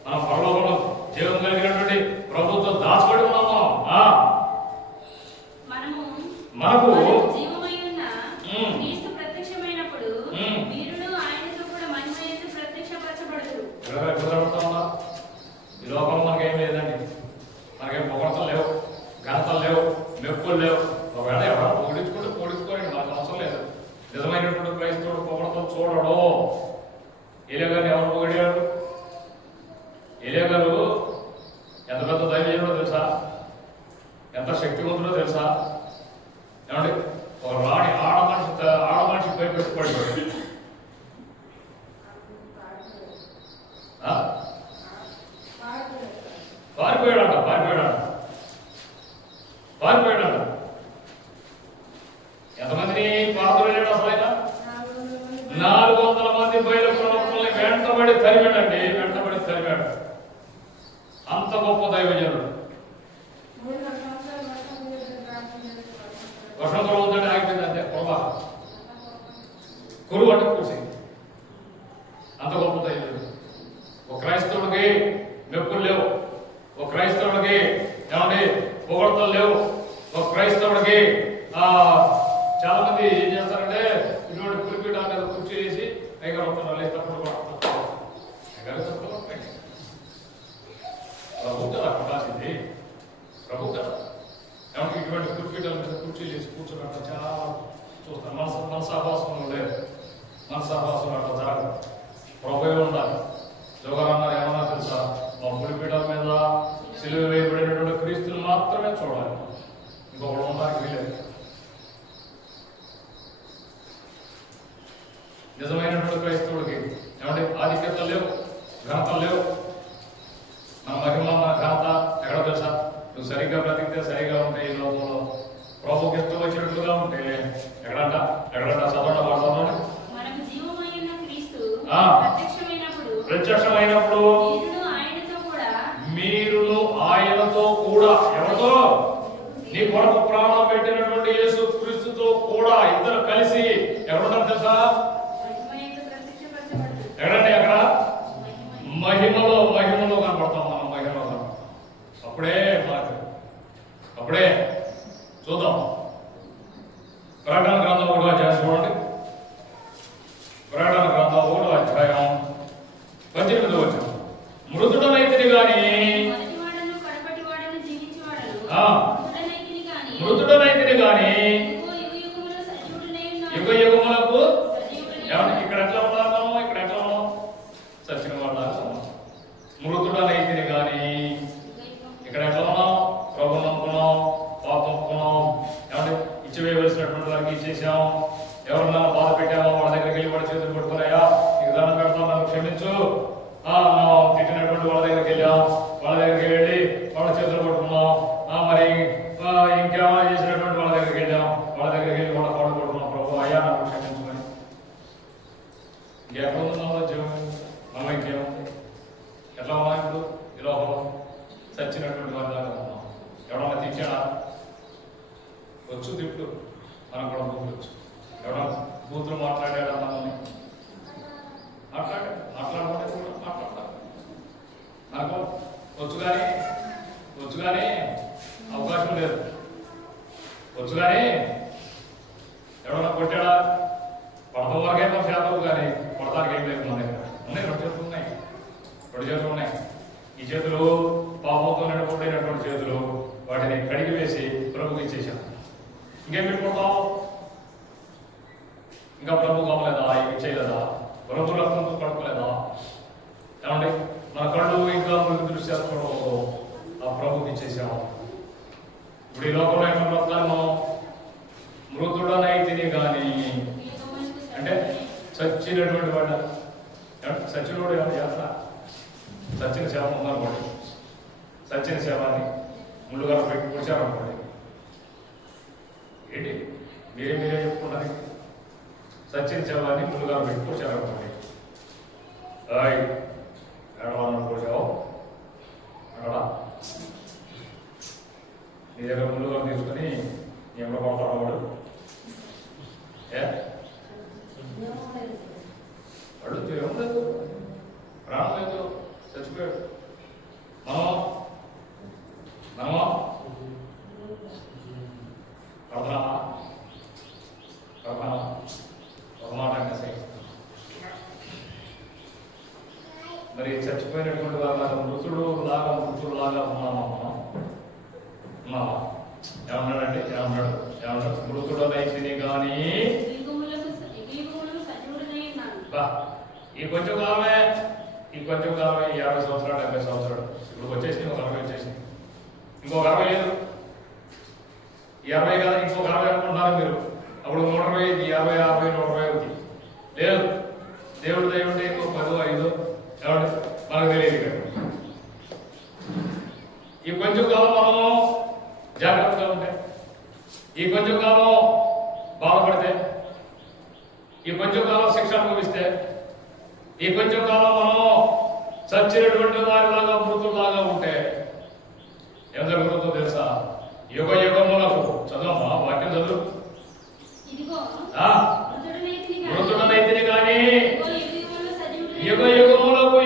మనం పరలోకంలో జీవం కలిగినటువంటి ప్రభుత్వం దాచబడి ఉన్నాము. మనకు ఈ లోకంలో మనకేం లేదండి. మనకేం పొగడతలు లేవు, ఘనతలు లేవు, మెప్పులు లేవు. ఒకవేళ ఎవరు పొగిడించుకోండి, మనకు అవసరం లేదు. నిజమైనటువంటి క్రైస్తవుడు పొగడతలు చూడడు. ఏలియా గారిని ఎవరు పొగిడాడు? ఏలియా గారు ఎంత పెద్ద దైవజనుడో తెలుసా? ఎంత శక్తివంతుడో తెలుసా? ఏమండి, ఒక రాణి ఆడ మనిషి భయపెట్టి పడిపోయాడు. పారిపోయాడు. ఎంతమందిని పాదులేడు? అసలు ఆయన 400 మంది బయలు ప్రవక్తల్ని వెంటబడి తరిమాడు. అంత గొప్ప దైవజనుడు. వర్షం కురవుతుంటే ఆగిపోయింది అంతే. కురువు అంటే కూర్చి. అంత గొప్ప దైవజనుడు. ఒక క్రైస్తవుడికి మెప్పులు లేవు, ఒక క్రైస్తవుడికి ఏమండి పొగడతలు లేవు, ఒక క్రైస్తవుడికి చాలా మంది ఏం చేస్తారంటే ఇటువంటి పులిపీఠాల మీద కుర్చీ చేసి పైగా వస్తున్నారు. లేదు తప్పుడు ప్రభు కదా పడాల్సింది, ప్రభు కదా. ఏమంటే ఇటువంటి పులిపీఠాల మీద కుర్చీ చేసి కూర్చోబెట్ట చాలా చూస్తాను. మనసాభాసం లేదు, మనసాభాసం అట్లా జరగదు. ప్రభు ఉండాలి. జోగారు అన్నారు, ఏమన్నా తెలుసా? మా పులిపీఠాల మీద సిలువ వేయబడినటువంటి క్రీస్తులు మాత్రమే చూడాలి, ఇంకొకడు ఉండడానికి వీలేదు. నిజమైనటువంటి క్రైస్తవుడికి ఏమంటే ఆధిక్యతలు లేవు, ఘనతలు లేవు. మన మహిమ, మన ఘనత ఎక్కడ తెలుసా? నువ్వు సరిగ్గా బ్రతికితే, సరిగా ఉంటే ఈ లోకంలో ప్రభుకి ఇష్టం వచ్చినట్లుగా ఉంటే ఎక్కడంట చదవండి, వాడుతున్నాడు. ప్రత్యక్షమైనప్పుడు మీరును ఆయనతో కూడా, ఎవరితో? నీ కొరకు ప్రాణం పెట్టినటువంటి యేసు క్రీస్తుతో కూడా ఇద్దరు కలిసి ఎవరున్నారు తెలుసా? ఎక్కడండి? అక్కడ మహిమలో కనపడతాం మనం. మహిమలో అప్పుడే చూద్దాం. ప్రకటన గ్రంథం 1వ అధ్యాయం చూడండి. ప్రకటన గ్రంథం 1వ అధ్యాయం 18వ వచనం. మృతుడనైతిని గాని యుగ యుగములకు ఇక్కడ ఎట్లా ఉన్నాము? ఇక్కడ ఎట్లా ఉన్నాం? సచిన వాళ్ళ మృతుడనైతిని గాని ఇక్కడ ఎట్లా ఉన్నాం? ప్రభు నమ్ముకున్నాం, పాపం నమ్ముకున్నాం. ఏమంటే ఇచ్చివేయవలసినటువంటి వారికి ఇచ్చేసాం. ఎవరన్నా బాధ పెట్టామో వాళ్ళ దగ్గరికి వెళ్ళి వాడి చేతులు పట్టుకున్నాయా, నీకు దండం పెడతాం, నన్ను క్షమించు. తిట్టినటువంటి వాళ్ళ దగ్గరికి వెళ్ళాం, వాళ్ళ దగ్గరికి వెళ్ళి వాళ్ళ చేతులు పట్టుకున్నాం. మరి ఇంకేమైనా చేసినటువంటి వాళ్ళ దగ్గరికి వెళ్ళాం, వాళ్ళ దగ్గరికి వెళ్ళి వాళ్ళ కాళ్ళు పట్టుకున్నాం. ప్రభు అయ్యా నన్ను క్షమించమని. ఇంకెక్కడ ఉందో జీవం మనం, ఇంకేముంది? ఎట్లా ఉన్నాం ఇప్పుడు ఈ లోపల? చచ్చినటువంటి వాళ్ళ దాకా ఉన్నాం. ఎవడన్నా తిట్టాడా? వచ్చు తిట్లు, మనకు కూడా బూతులు వచ్చు. ఎవడన్నా బూతులు మాట్లాడాడా? మనల్ని మాట్లాడమని కూడా మాట్లాడతారు. మనకు వచ్చు కానీ అవకాశం లేదు. వచ్చు కానీ ఎవడన్నా కొట్టాడా? పడతాం వరకే మన చేతవు, కానీ కొడతానికి ఏం లేదు. మన దగ్గర ఉన్నాయి, 2 చేతులు ఉన్నాయి. ఈ చేతులు పాపంతో నిండిపోయినటువంటి చేతులు, వాటిని కడిగి వేసి ప్రభుకి ఇచ్చేసాం. ఇంకేం పెట్టుకుంటాం? ఇంకా ప్రభు కావలేదా? ఇవి చేయలేదా? ప్రభు రక్తంతో కడుకోలేదా? ఏమండి, మన కళ్ళు ఇంకా మృతి దృష్టి చూడకూడదు, ఆ ప్రభుకి ఇచ్చేసాం. ఇప్పుడు ఈ లోకంలో ఏమైనా బ్రతకాలి మనం? మృతుడనైతిని గాని అంటే చచ్చినటువంటి వాడు. చచ్చినోడు ఏమైనా చేస్తా? చచ్చిన శవం ఉందనుకోండి, చచ్చిన శవాన్ని ముళ్ళుగా పెట్టి పొడిచారనుకోండి, ఏంటి మీరే చెప్పుకున్నది? చచ్చిన శవాన్ని ముళ్ళుగా పెట్టి పొడిచారనుకోండి, ఏడవాలని పోసావు అక్కడ నీ దగ్గర ముళ్ళుగా తీసుకొని ఎవరు కొడతాడు వాడు? వాడు ఏం లేదు, ప్రాణం లేదు, చచ్చిపోయాడు. మనమా పడతామా? ఒక మాట అనేసి మరి చచ్చిపోయినటువంటి వాళ్ళ మృతుడు లాగా ఉన్నామా మనం? ఏమన్నాడంటే ఏమన్నాడు? మృతుడనైతిని కానీ ఈ కొంచెం కాలమే 50 సంవత్సరాలు 70 సంవత్సరాలు ఇప్పుడు వచ్చేసింది, ఒక 60 వచ్చేసింది, ఇంకొక 60 లేదు. ఈ 60 కాదు, ఇంకొక 60 అనుకుంటున్నారు మీరు. అప్పుడు 120, 50, 60, 120 అవుతుంది. లేదు, దేవుడు దయవుంటే ఇంకో 10, 5 ఏమంటే మనకు తెలియదు కదా. ఈ కొంచెం కాలం మనం జాగ్రత్తగా ఉంటే, ఈ కొంచెం కాలం బాధపడితే, ఈ కొంచెం కాలం శిక్ష అనుభవిస్తే, ఈ కొంచెం కాలం మనం చచ్చినటువంటి వారిలాగా మృతులాగా ఉంటే ఏం జరుగుతుందో తెలుసా? యుగ యుగములకు చదవమ్మా, వాక్యం చదువు. మృతుడనైతిని కానీ యుగ యుగములకు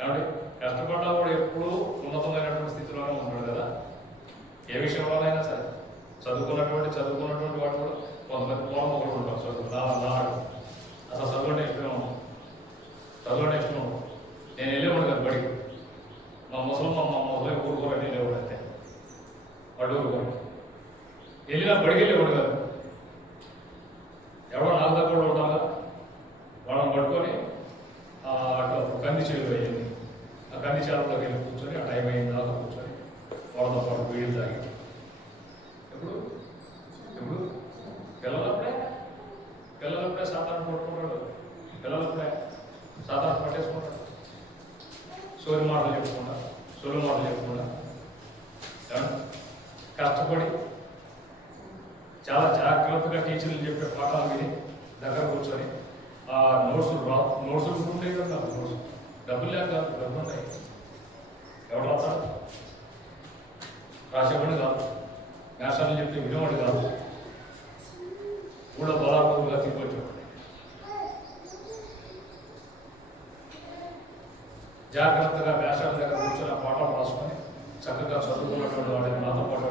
ఏమండి? కష్టపడ్డా కూడా ఎప్పుడు ఉన్నతమైనటువంటి స్థితిలోనే ఉంటాడు కదా. ఏ విషయంలోనైనా సరే చదువుకున్నటువంటి వాడు కూడా కొంతమంది పూర్వం ఒకటి ఉంటారు. అసలు చదువు నెక్స్ట్ నేను వెళ్ళేవాడు కదా బడికి. మా ముసలి ఊరుకోరని వెళ్ళేవాడు అంతే. వాడు ఊరుకోరు వెళ్ళినా బడికి వెళ్ళేవాడు కాదు. ఎవడో నాకు దగ్గర ఉండాలా, వాళ్ళని పట్టుకొని అటు కంది చేలు అయ్యింది. ఆ కంది చేలలోకి వెళ్ళి కూర్చొని ఆ టైం అయిన దాకా కూర్చొని వాళ్ళతో పాటు వీడియో తాగి ఇప్పుడు పిల్లలప్పుడే సాధారణ పట్టుకుంటాడు. పిల్లలప్పుడే సాధారణ పట్టేసుకుంటాడు. సోలు మాటలు చెప్పుకుంటా కష్టపడి చాలా జాగ్రత్తగా టీచర్లు చెప్పే పాఠాలు విని దగ్గర కూర్చొని ఆ నోట్సులు ఉంటాయి కదా. నోట్స్ డబ్బులు లేక కాదు, డబ్బులు ఉంటాయి. ఎవరు రాస్తాడు? రాసేవాడు కాదు, వ్యాసాలు చెప్తే వినేవాడు కాదు, కూడా బలాత్మకంగా తీసుకొచ్చేవాడు. జాగ్రత్తగా వ్యాసాల దగ్గర కూర్చొని ఆ పాఠం రాసుకొని చక్కగా చదువుకున్నటువంటి వాడిని నాతో పాటు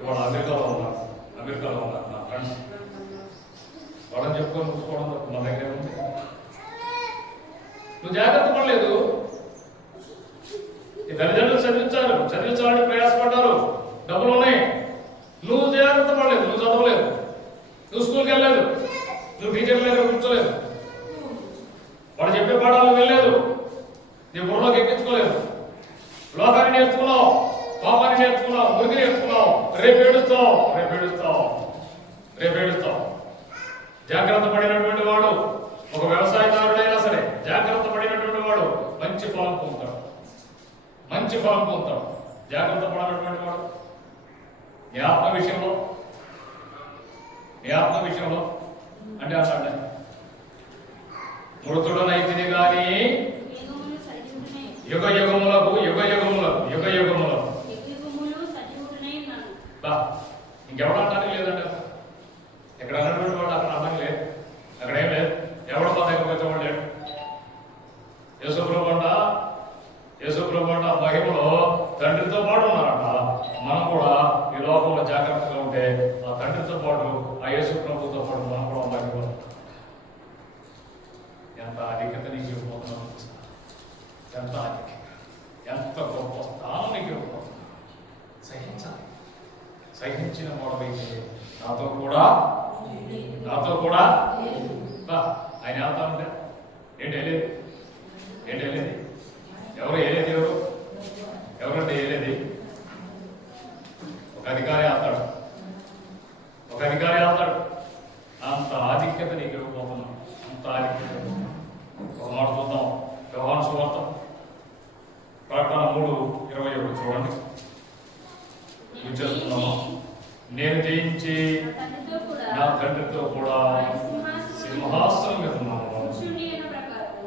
ఇవాళ అమెరికాలో ఉన్నారు నా ఫ్రెండ్స్. వాళ్ళని చెప్పుకొని చూసుకోవడం మన దగ్గర ఉంది. నువ్వు జాగ్రత్త పడలేదు. ఈ తల్లిదండ్రులు చదివించాలని ప్రయాసపడ్డారు, డబ్బులు ఉన్నాయి. నువ్వు జాగ్రత్త పడలేదు, నువ్వు చదవలేదు, నువ్వు స్కూల్కి వెళ్ళలేదు, నువ్వు టీచర్ల దగ్గర కూర్చోలేదు, వాడు చెప్పే పాఠాలు వెళ్ళలేదు, నీ బుర్రలోకి ఎక్కించుకోలేదు. లోకాన్ని నేర్చుకున్నావు, పాపాన్ని నేర్చుకున్నావు, మురికి నేర్చుకున్నావు. రేపు ఏడుస్తావు. జాగ్రత్త పడినటువంటి వాడు, ఒక వ్యవసాయదారుడైనా సరే జాగ్రత్త పడినటువంటి వాడు మంచి ఫలం పొందుతాడు. జాగ్రత్త పడినటువంటి వాడు నీ ఆత్మ విషయంలో అంటే అన్నాడు, మృతుడనైతిని కానీ యుగ యుగములకు ఇంకెవడ అనడానికి లేదండి. ఇక్కడ అన్నటువంటి వాడు అక్కడ అనడానికి లేదు, అక్కడ ఏం లేదు. ఎవడో మా దగ్గరకు వచ్చేవాడు లేడు. యేసుప్రభు మహిమలో తండ్రితో పాటు ఉన్నారంట. మనం కూడా ఈ లోకంలో జాగ్రత్తగా ఉంటే ఆ తండ్రితో పాటు, ఆ యేసుప్రభుతో పాటు మనం కూడా మహిమలో. ఎంత అధికత నీకు ఇవ్వబోతున్నాం, ఎంత గొప్ప స్థానం నీకు ఇవ్వబోతున్నాం. సహించిన వాడైతే నాతో కూడా ఆయన వెళ్తా ఉంటే ఏంటి వెళ్ళేది? ఎవరంటే వెళ్ళేది? ఒక అధికారి వెళ్తాడు. అంత ఆధిక్యత నీకు ఇవ్వబోతున్నాం, అంత ఆధిక్యత. ఒక మాట చూద్దాం. యోహాను సువార్త ప్రకటన 3:21 చూడండి. చేస్తున్నాము. నేను జయించి నా తండ్రితో కూడా సింహాసనం మీద ఉన్నాను.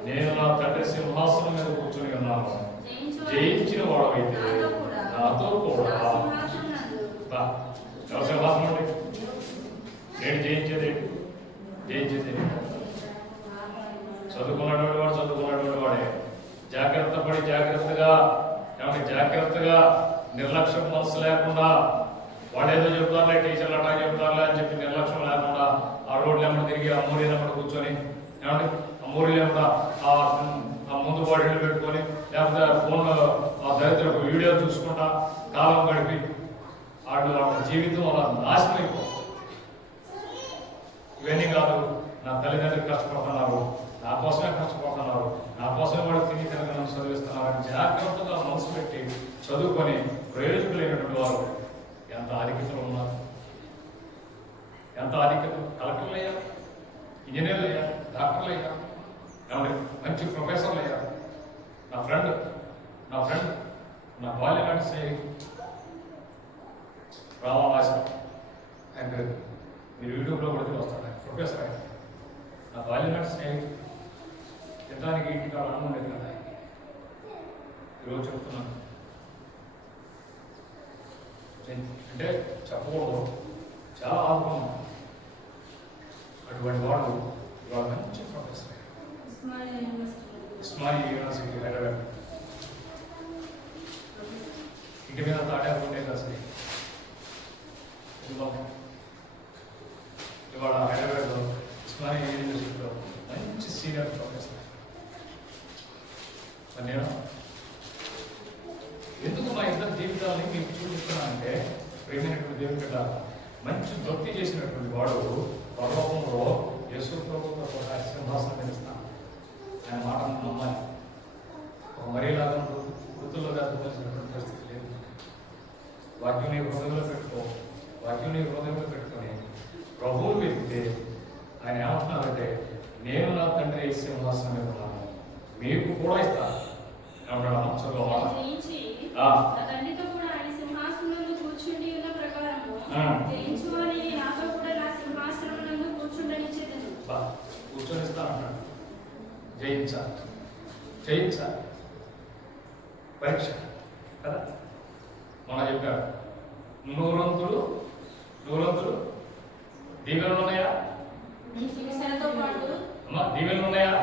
నేను నా తండ్రి సింహాసనం మీద కూర్చొని ఉన్నాను. జయించిన వాడైతే మనతో కూడా ఎవరి సింహాసనం అండి? నేను జయించేది చదువుకున్నటువంటి వాడే జాగ్రత్తగా జాగ్రత్తగా నిర్లక్ష్యం మనసు లేకుండా వాడేదో చెప్తారులే, టీచర్లు అటా చెప్తారులే అని చెప్పి నిర్లక్ష్యం లేకుండా ఆ రోడ్లు ఏమన్నా తిరిగి అమ్మూరి కూర్చొని అమ్మూరి ఆ ముందు బాడీలు పెట్టుకొని లేకపోతే ఫోన్లో ఆ దరిద్రపు వీడియో చూసుకుంటా కాలం గడిపి వాళ్ళ జీవితం అలా నాశనం అయిపోతుంది. ఇవన్నీ కాదు, నా తల్లిదండ్రులు కష్టపడుతున్నారు, నా కోసమే కష్టపడుతున్నారు, నా కోసమే వాళ్ళు తిని తినగలను చదివిస్తున్నారు అని జాగ్రత్తగా మనసు పెట్టి చదువుకొని ప్రయోజకులైనటువంటి వారు ఎంత ఆధిక్యతలు ఉన్నారు, ఎంత ఆధిక్యతలు. కలెక్టర్లు అయ్యారు, ఇంజనీర్లు అయ్యారు, డాక్టర్లు అయ్యారు, మంచి ప్రొఫెసర్లు అయ్యారు. నా ఫ్రెండ్ నా బాల్య నాటి స్నేహితుడు రామావాస, ఆయన పేరు మీరు యూట్యూబ్లో కొడితే వస్తాడు, ఆయన ప్రొఫెసర్. ఆయన నా బాల్య నాటి స్నేహితుడు, తినడానికి ఇంటికి అన్నం ఉండేది కదా. ఈరోజు చెప్తున్నాను అంటే చెప్పకూడదు, చాలా ఆదుకున్నాం. అటువంటి వాడు ఇవాళ మంచి ప్రొఫెసర్, ఉస్మానియా యూనివర్సిటీ హైదరాబాద్. ఇంటి మీద తాటాకుంటే కాదు ఇవాళ హైదరాబాద్లో ఉస్మానియా యూనివర్సిటీలో మంచి సీనియర్ ప్రొఫెసర్. నేను ఎందుకు మా ఇద్దరు జీవితాలని మీకు చూపిస్తున్నానంటే, ప్రేమైనటువంటి దేవుని బిడ్డ మంచి భక్తి చేసినటువంటి వాడు పరలోకంలో యేసు ప్రభువుతో కూడా సింహాసనం పెంచుతాను. ఆయన మాటను నమ్మాలి. ఒక మరీలాగా వృత్తుల్లో దాచుకోవాల్సినటువంటి పరిస్థితి లేదు. వాక్యం నీ హృదయంలో పెట్టుకొని ప్రభువు వెతికితే ఆయన ఏమంటున్నారంటే, నేను నా తండ్రి సింహాసనం మీద ఉన్నాను, మీకు కూడా ఇస్తాను. కూర్చొనిస్తానంటాడు. జయించాలి పరీక్ష కదా. మన చెప్పాడు, నూరంతులు దీవెనలు ఉన్నాయా? అమ్మా దీవెనలు ఉన్నాయా?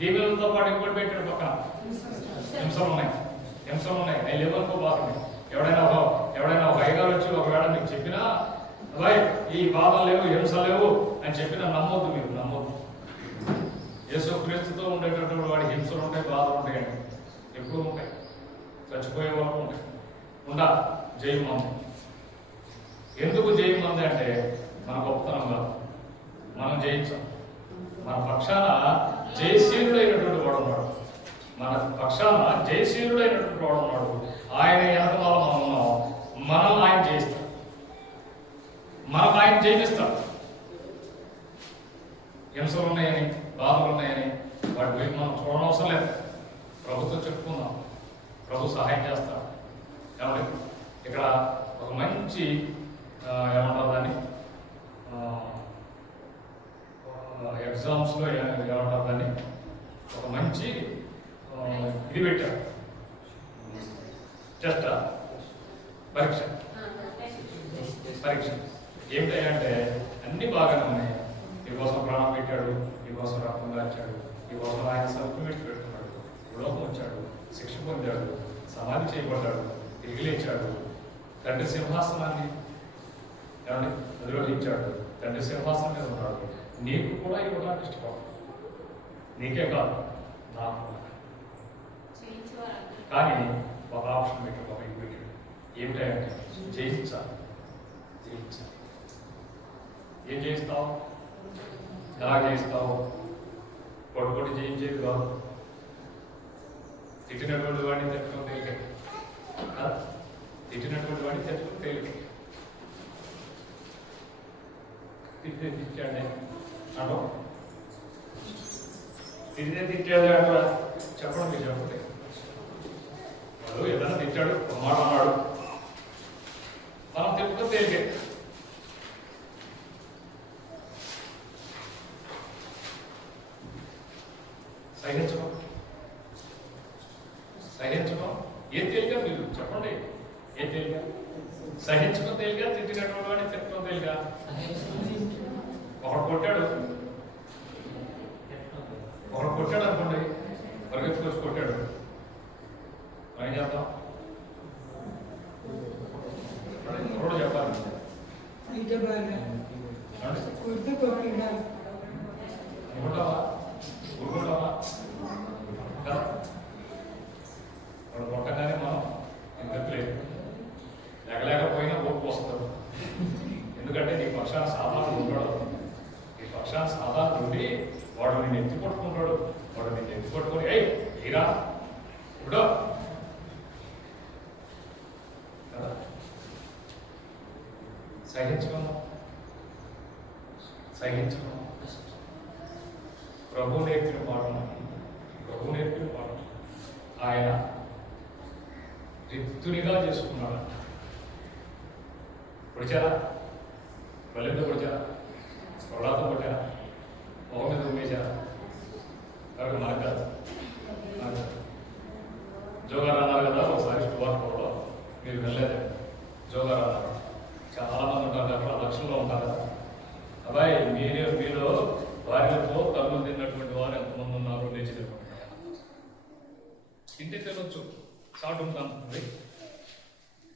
దీవెనలతో పాటు ఇంకోటి పెట్టాడు పక్కన, హింసలు ఉన్నాయి. అవి లేవనుకో బాగుంది. ఎవడైనా ఒక అయ్యగారు వచ్చి ఒకవేళ మీకు చెప్పినా అబ్బాయి ఈ బాధలు లేవు, హింసలు లేవు అని చెప్పినా నమ్మొద్దు. మీరు నమ్మొద్దు. యేసు క్రీస్తుతో ఉండేటటువంటి వాడి హింసలు ఉంటాయి, బాధలు ఉంటాయండి, ఎప్పుడూ ఉంటాయి, చచ్చిపోయే వరకు ఉంటాయి. జయం మంది. ఎందుకు జయం మంది అంటే మన గొప్పతనం కాదు, మనం జయించాం. మన పక్షాన జయశీలుడైనటువంటి వాడు ఉన్నాడు. ఆయన వెనకమాల మనం ఉన్నాం. మనం ఆయన జయిస్తాం, మనకు ఆయన జయిస్తాం. హింసలు ఉన్నాయని, బాధలు ఉన్నాయని వాటి వైపు మనం చూడనవసరం లేదు. ప్రభుత్వం చెప్పుకుందాం, ప్రభు సహాయం చేస్తాడు. కాబట్టి ఇక్కడ ఒక మంచి ఏమంటారు దాన్ని, ఎగ్జామ్స్లో ఏమంటారు దాన్ని, ఒక మంచి ఇది పెట్టారు, టెస్ట్ పరీక్ష. ఏమిటంటే అన్ని బాగానే ఉన్నాయి. నీకోసం ప్రాణం పెట్టాడు, నీకోసం రక్తం దాచాడు, నీకోసం ఆయన సర్టిఫికెట్ పెట్టుకున్నాడు, లోకం వచ్చాడు, శిక్ష పొందాడు, సమాధి చేయబడ్డాడు, తిరిగి లేచాడు, తండ్రి సింహాసనాన్ని అధిరోహించాడు, తండ్రి సింహాసనం మీద ఉన్నాడు. నీకు కూడా ఇవ్వడానికి ఇష్టపడతాడు, నీకే కాదు నాకు. కానీ ఒక ఆప్షన్ పెట్టాడు, ఒక ఇది పెట్టాడు. ఏమిటంటే జయించాలి. ఏం చేయిస్తావు? ఎలా చేయిస్తావు? కొట్టుకొట్టి జయించేది కాదు. తిట్టినటువంటి వాడిని తిట్టడం తేలిక, తిట్టాడే అను, తిట్టాడు అంటారా? చెప్పడం మీరు చెప్పండి. వాడు ఏదైనా తిట్టాడు, ఒక మాట అన్నాడు, మనం తిట్టడం తేలికే. సహించడం ఏం తేలిక? మీరు చెప్పండి. ఏ తేలిక? సహించుకో తేలిక, తిట్టినటువంటి వాడిని తిట్టడం తేలిక. ఒకడు కొట్టాడు అనుకోండి, పరిగెత్తుకొచ్చి కొట్టాడు, ఏం చేద్దాం? ఎవరో చెప్పాలి. ఊరుకుంటావా కదా? వాడు కొట్టగానే మనం ఇంకట్లేదు, లేకపోయినా ఓపు వస్తారు. ఎందుకంటే నీ పక్షాన సాధారణ ఉంటాడు, నీ పక్షాన సాధారణ ఉండి వాడు నిన్ను ఎత్తి పట్టుకుంటాడు. వాడు నిన్ను ఎత్తి పట్టుకొని ఏరా ఇప్పుడు కదా. సహించడం ప్రభు నేర్పిన పాఠం. ఆయన రిక్తునిగా చేసుకున్నాడు. పొడిచారా? బల్లెంతో పొడిచారా? పొరడాతో కొట్టారా? మొహం మీద ఉమ్మేశారా? కాబట్టి మనకు కాదు. జోగారు అన్నారు కదా ఒకసారి స్టువార్ట్లో, మీరు వెళ్ళలేదు. జోగారు అన్నారు, చాలా మంది ఉంటారు అక్కడ, లక్షల్లో ఉంటారు. అబ్బాయి మీలో భార్యలతో తల్లు తిన్నటువంటి వారు ఎంతమంది ఉన్నారు? లేచి తినకుండా ఇంటి తినొచ్చు, చాటును కనుక్కుంది.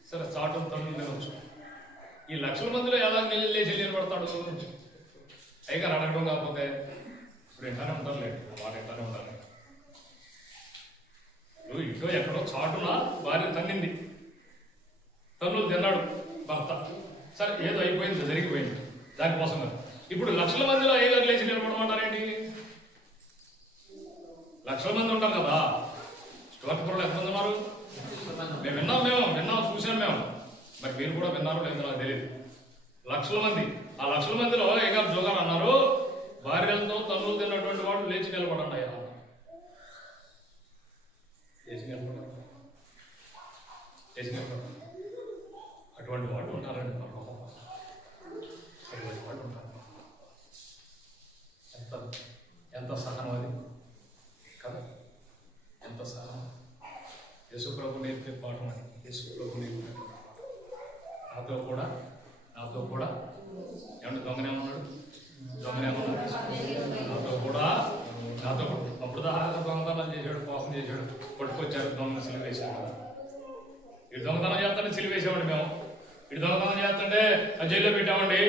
సరే, చాటును తల్లు తినొచ్చు. ఈ లక్షల మందిలో ఎలా లేచి నిలబడతాడు? అయిగా అడగడం కాకపోతే ఇప్పుడు ఎంటానే ఉంటారు లేదు, వాడు ఎంటానే ఉండాలి. నువ్వు ఇంట్లో ఎక్కడో చాటున భార్య తన్నింది, తన్నులు తిన్నాడు భర్త. సరే, ఏదో అయిపోయింది, జరిగిపోయింది, దానికోసం కదా. ఇప్పుడు లక్షల మందిలో అయ్యగారు లేచి నిలబడమంటారేంటి? లక్షల మంది ఉంటారు కదా. స్టువర్ట్పురంలో ఎంతమంది ఉన్నారు? మేము విన్నాం, చూశాను మేము. మరి మీరు కూడా విన్నారో లేదో నాకు తెలియదు. లక్షల మంది. ఆ లక్షల మందిలో అయ్యగారు జోగారు అన్నారు, భార్యలతో తన్నులు తిన్నటువంటి వాడు లేచి నిలబడండి అయ్యా. లేచి నిలబడ అటువంటి వాడు ఉంటారండి. అటువంటి వాడు ఉంటారు. ఎంత సహనం అది కదా, ఎంత సహనం. యేసు ప్రభు నేర్పే పాఠం అని. యేసు ప్రభు నేర్పే నాతో కూడా ఏమంటే దొంగనేమన్నాడు? నాతో అప్పుడు దాకా దొంగతనం చేశాడు, పాపం చేశాడు, పట్టుకొచ్చాడు, దొంగ సిలివేశాడు కదా. ఇటు దొంగతనం చేస్తుంటే సిలివేసామండి మేము. ఇటు దొంగతనం చేస్తుంటే ఆ జైల్లో పెట్టామండి.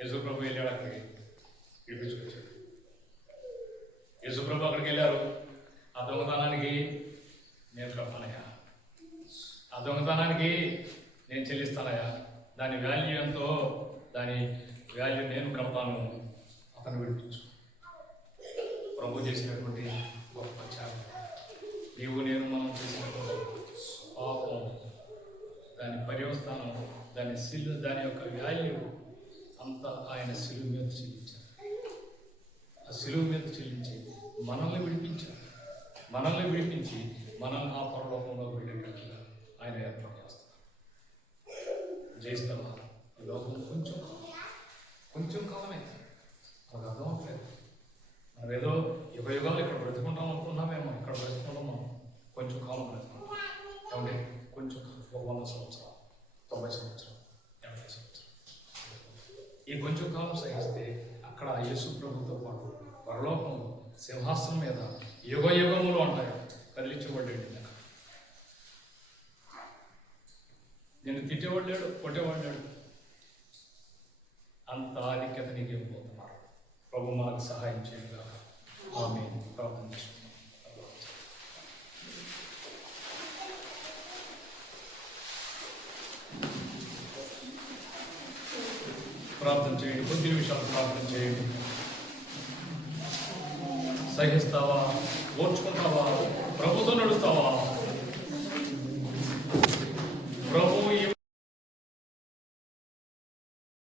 యేసుప్రభు వెళ్ళాడు అక్కడికి, ఇడిపించుకొచ్చాడు. యేసుప్రభు అక్కడికి వెళ్ళారు. ఆ దొంగతనానికి నేను కట్టానయ్యా, ఆ దొంగతనానికి నేను చెల్లిస్తానయ్యా, దాని వాల్యూ ఎంతో, దాని వాల్యూ నేను కడతాను, అతను విడిపించు. ప్రభు చేసినటువంటి గొప్ప త్యాగం. నీవు నేను మనం చేసినటువంటి పాపం, దాని పర్యవస్థానం, దాని యొక్క వాల్యూ అంతా ఆయన శిలువ మీద చెల్లించారు. ఆ శిలువ మీద చెల్లించి మనల్ని విడిపించి మనల్ని ఆ పరలోకంలో వెళ్ళేటట్లుగా ఆయన ఏర్పాటు చేస్తారు. జయిస్తావా? ఈ లోకం కొంచెం కాలమే, మనకు అర్థం అవట్లేదు. మనం ఏదో యుగాలు ఇక్కడ బ్రతుకుంటాం అనుకున్నామేమో. ఇక్కడ బ్రతుకుంటాం కొంచెం కాలం బ్రతుకుంటాం. ఏమంటే కొంచెం 100 సంవత్సరాలు, 90 సంవత్సరాలు, 80 సంవత్సరాలు. ఈ కొంచెం కాలం సహిస్తే అక్కడ యేసు ప్రభుతో పాటు పరలోకంలో సింహాసనం మీద యుగములు అంటారు కదిలించబడ్డాడు. నిన్ను తిట్టేవాడు లేడు, కొట్టేవాడు లేడు. అంత ఆధిక్యత నీకేం పోతున్నారు. ప్రభు మనకు సహాయం చేయగా ఆమేన్. ప్రార్థన చేసుకుందాం. ప్రార్థన చేయండి, కొద్ది నిమిషాలు ప్రార్థన చేయండి. సహిస్తావా? ఓర్చుకుంటావా? ప్రభుతో నడుస్తావా?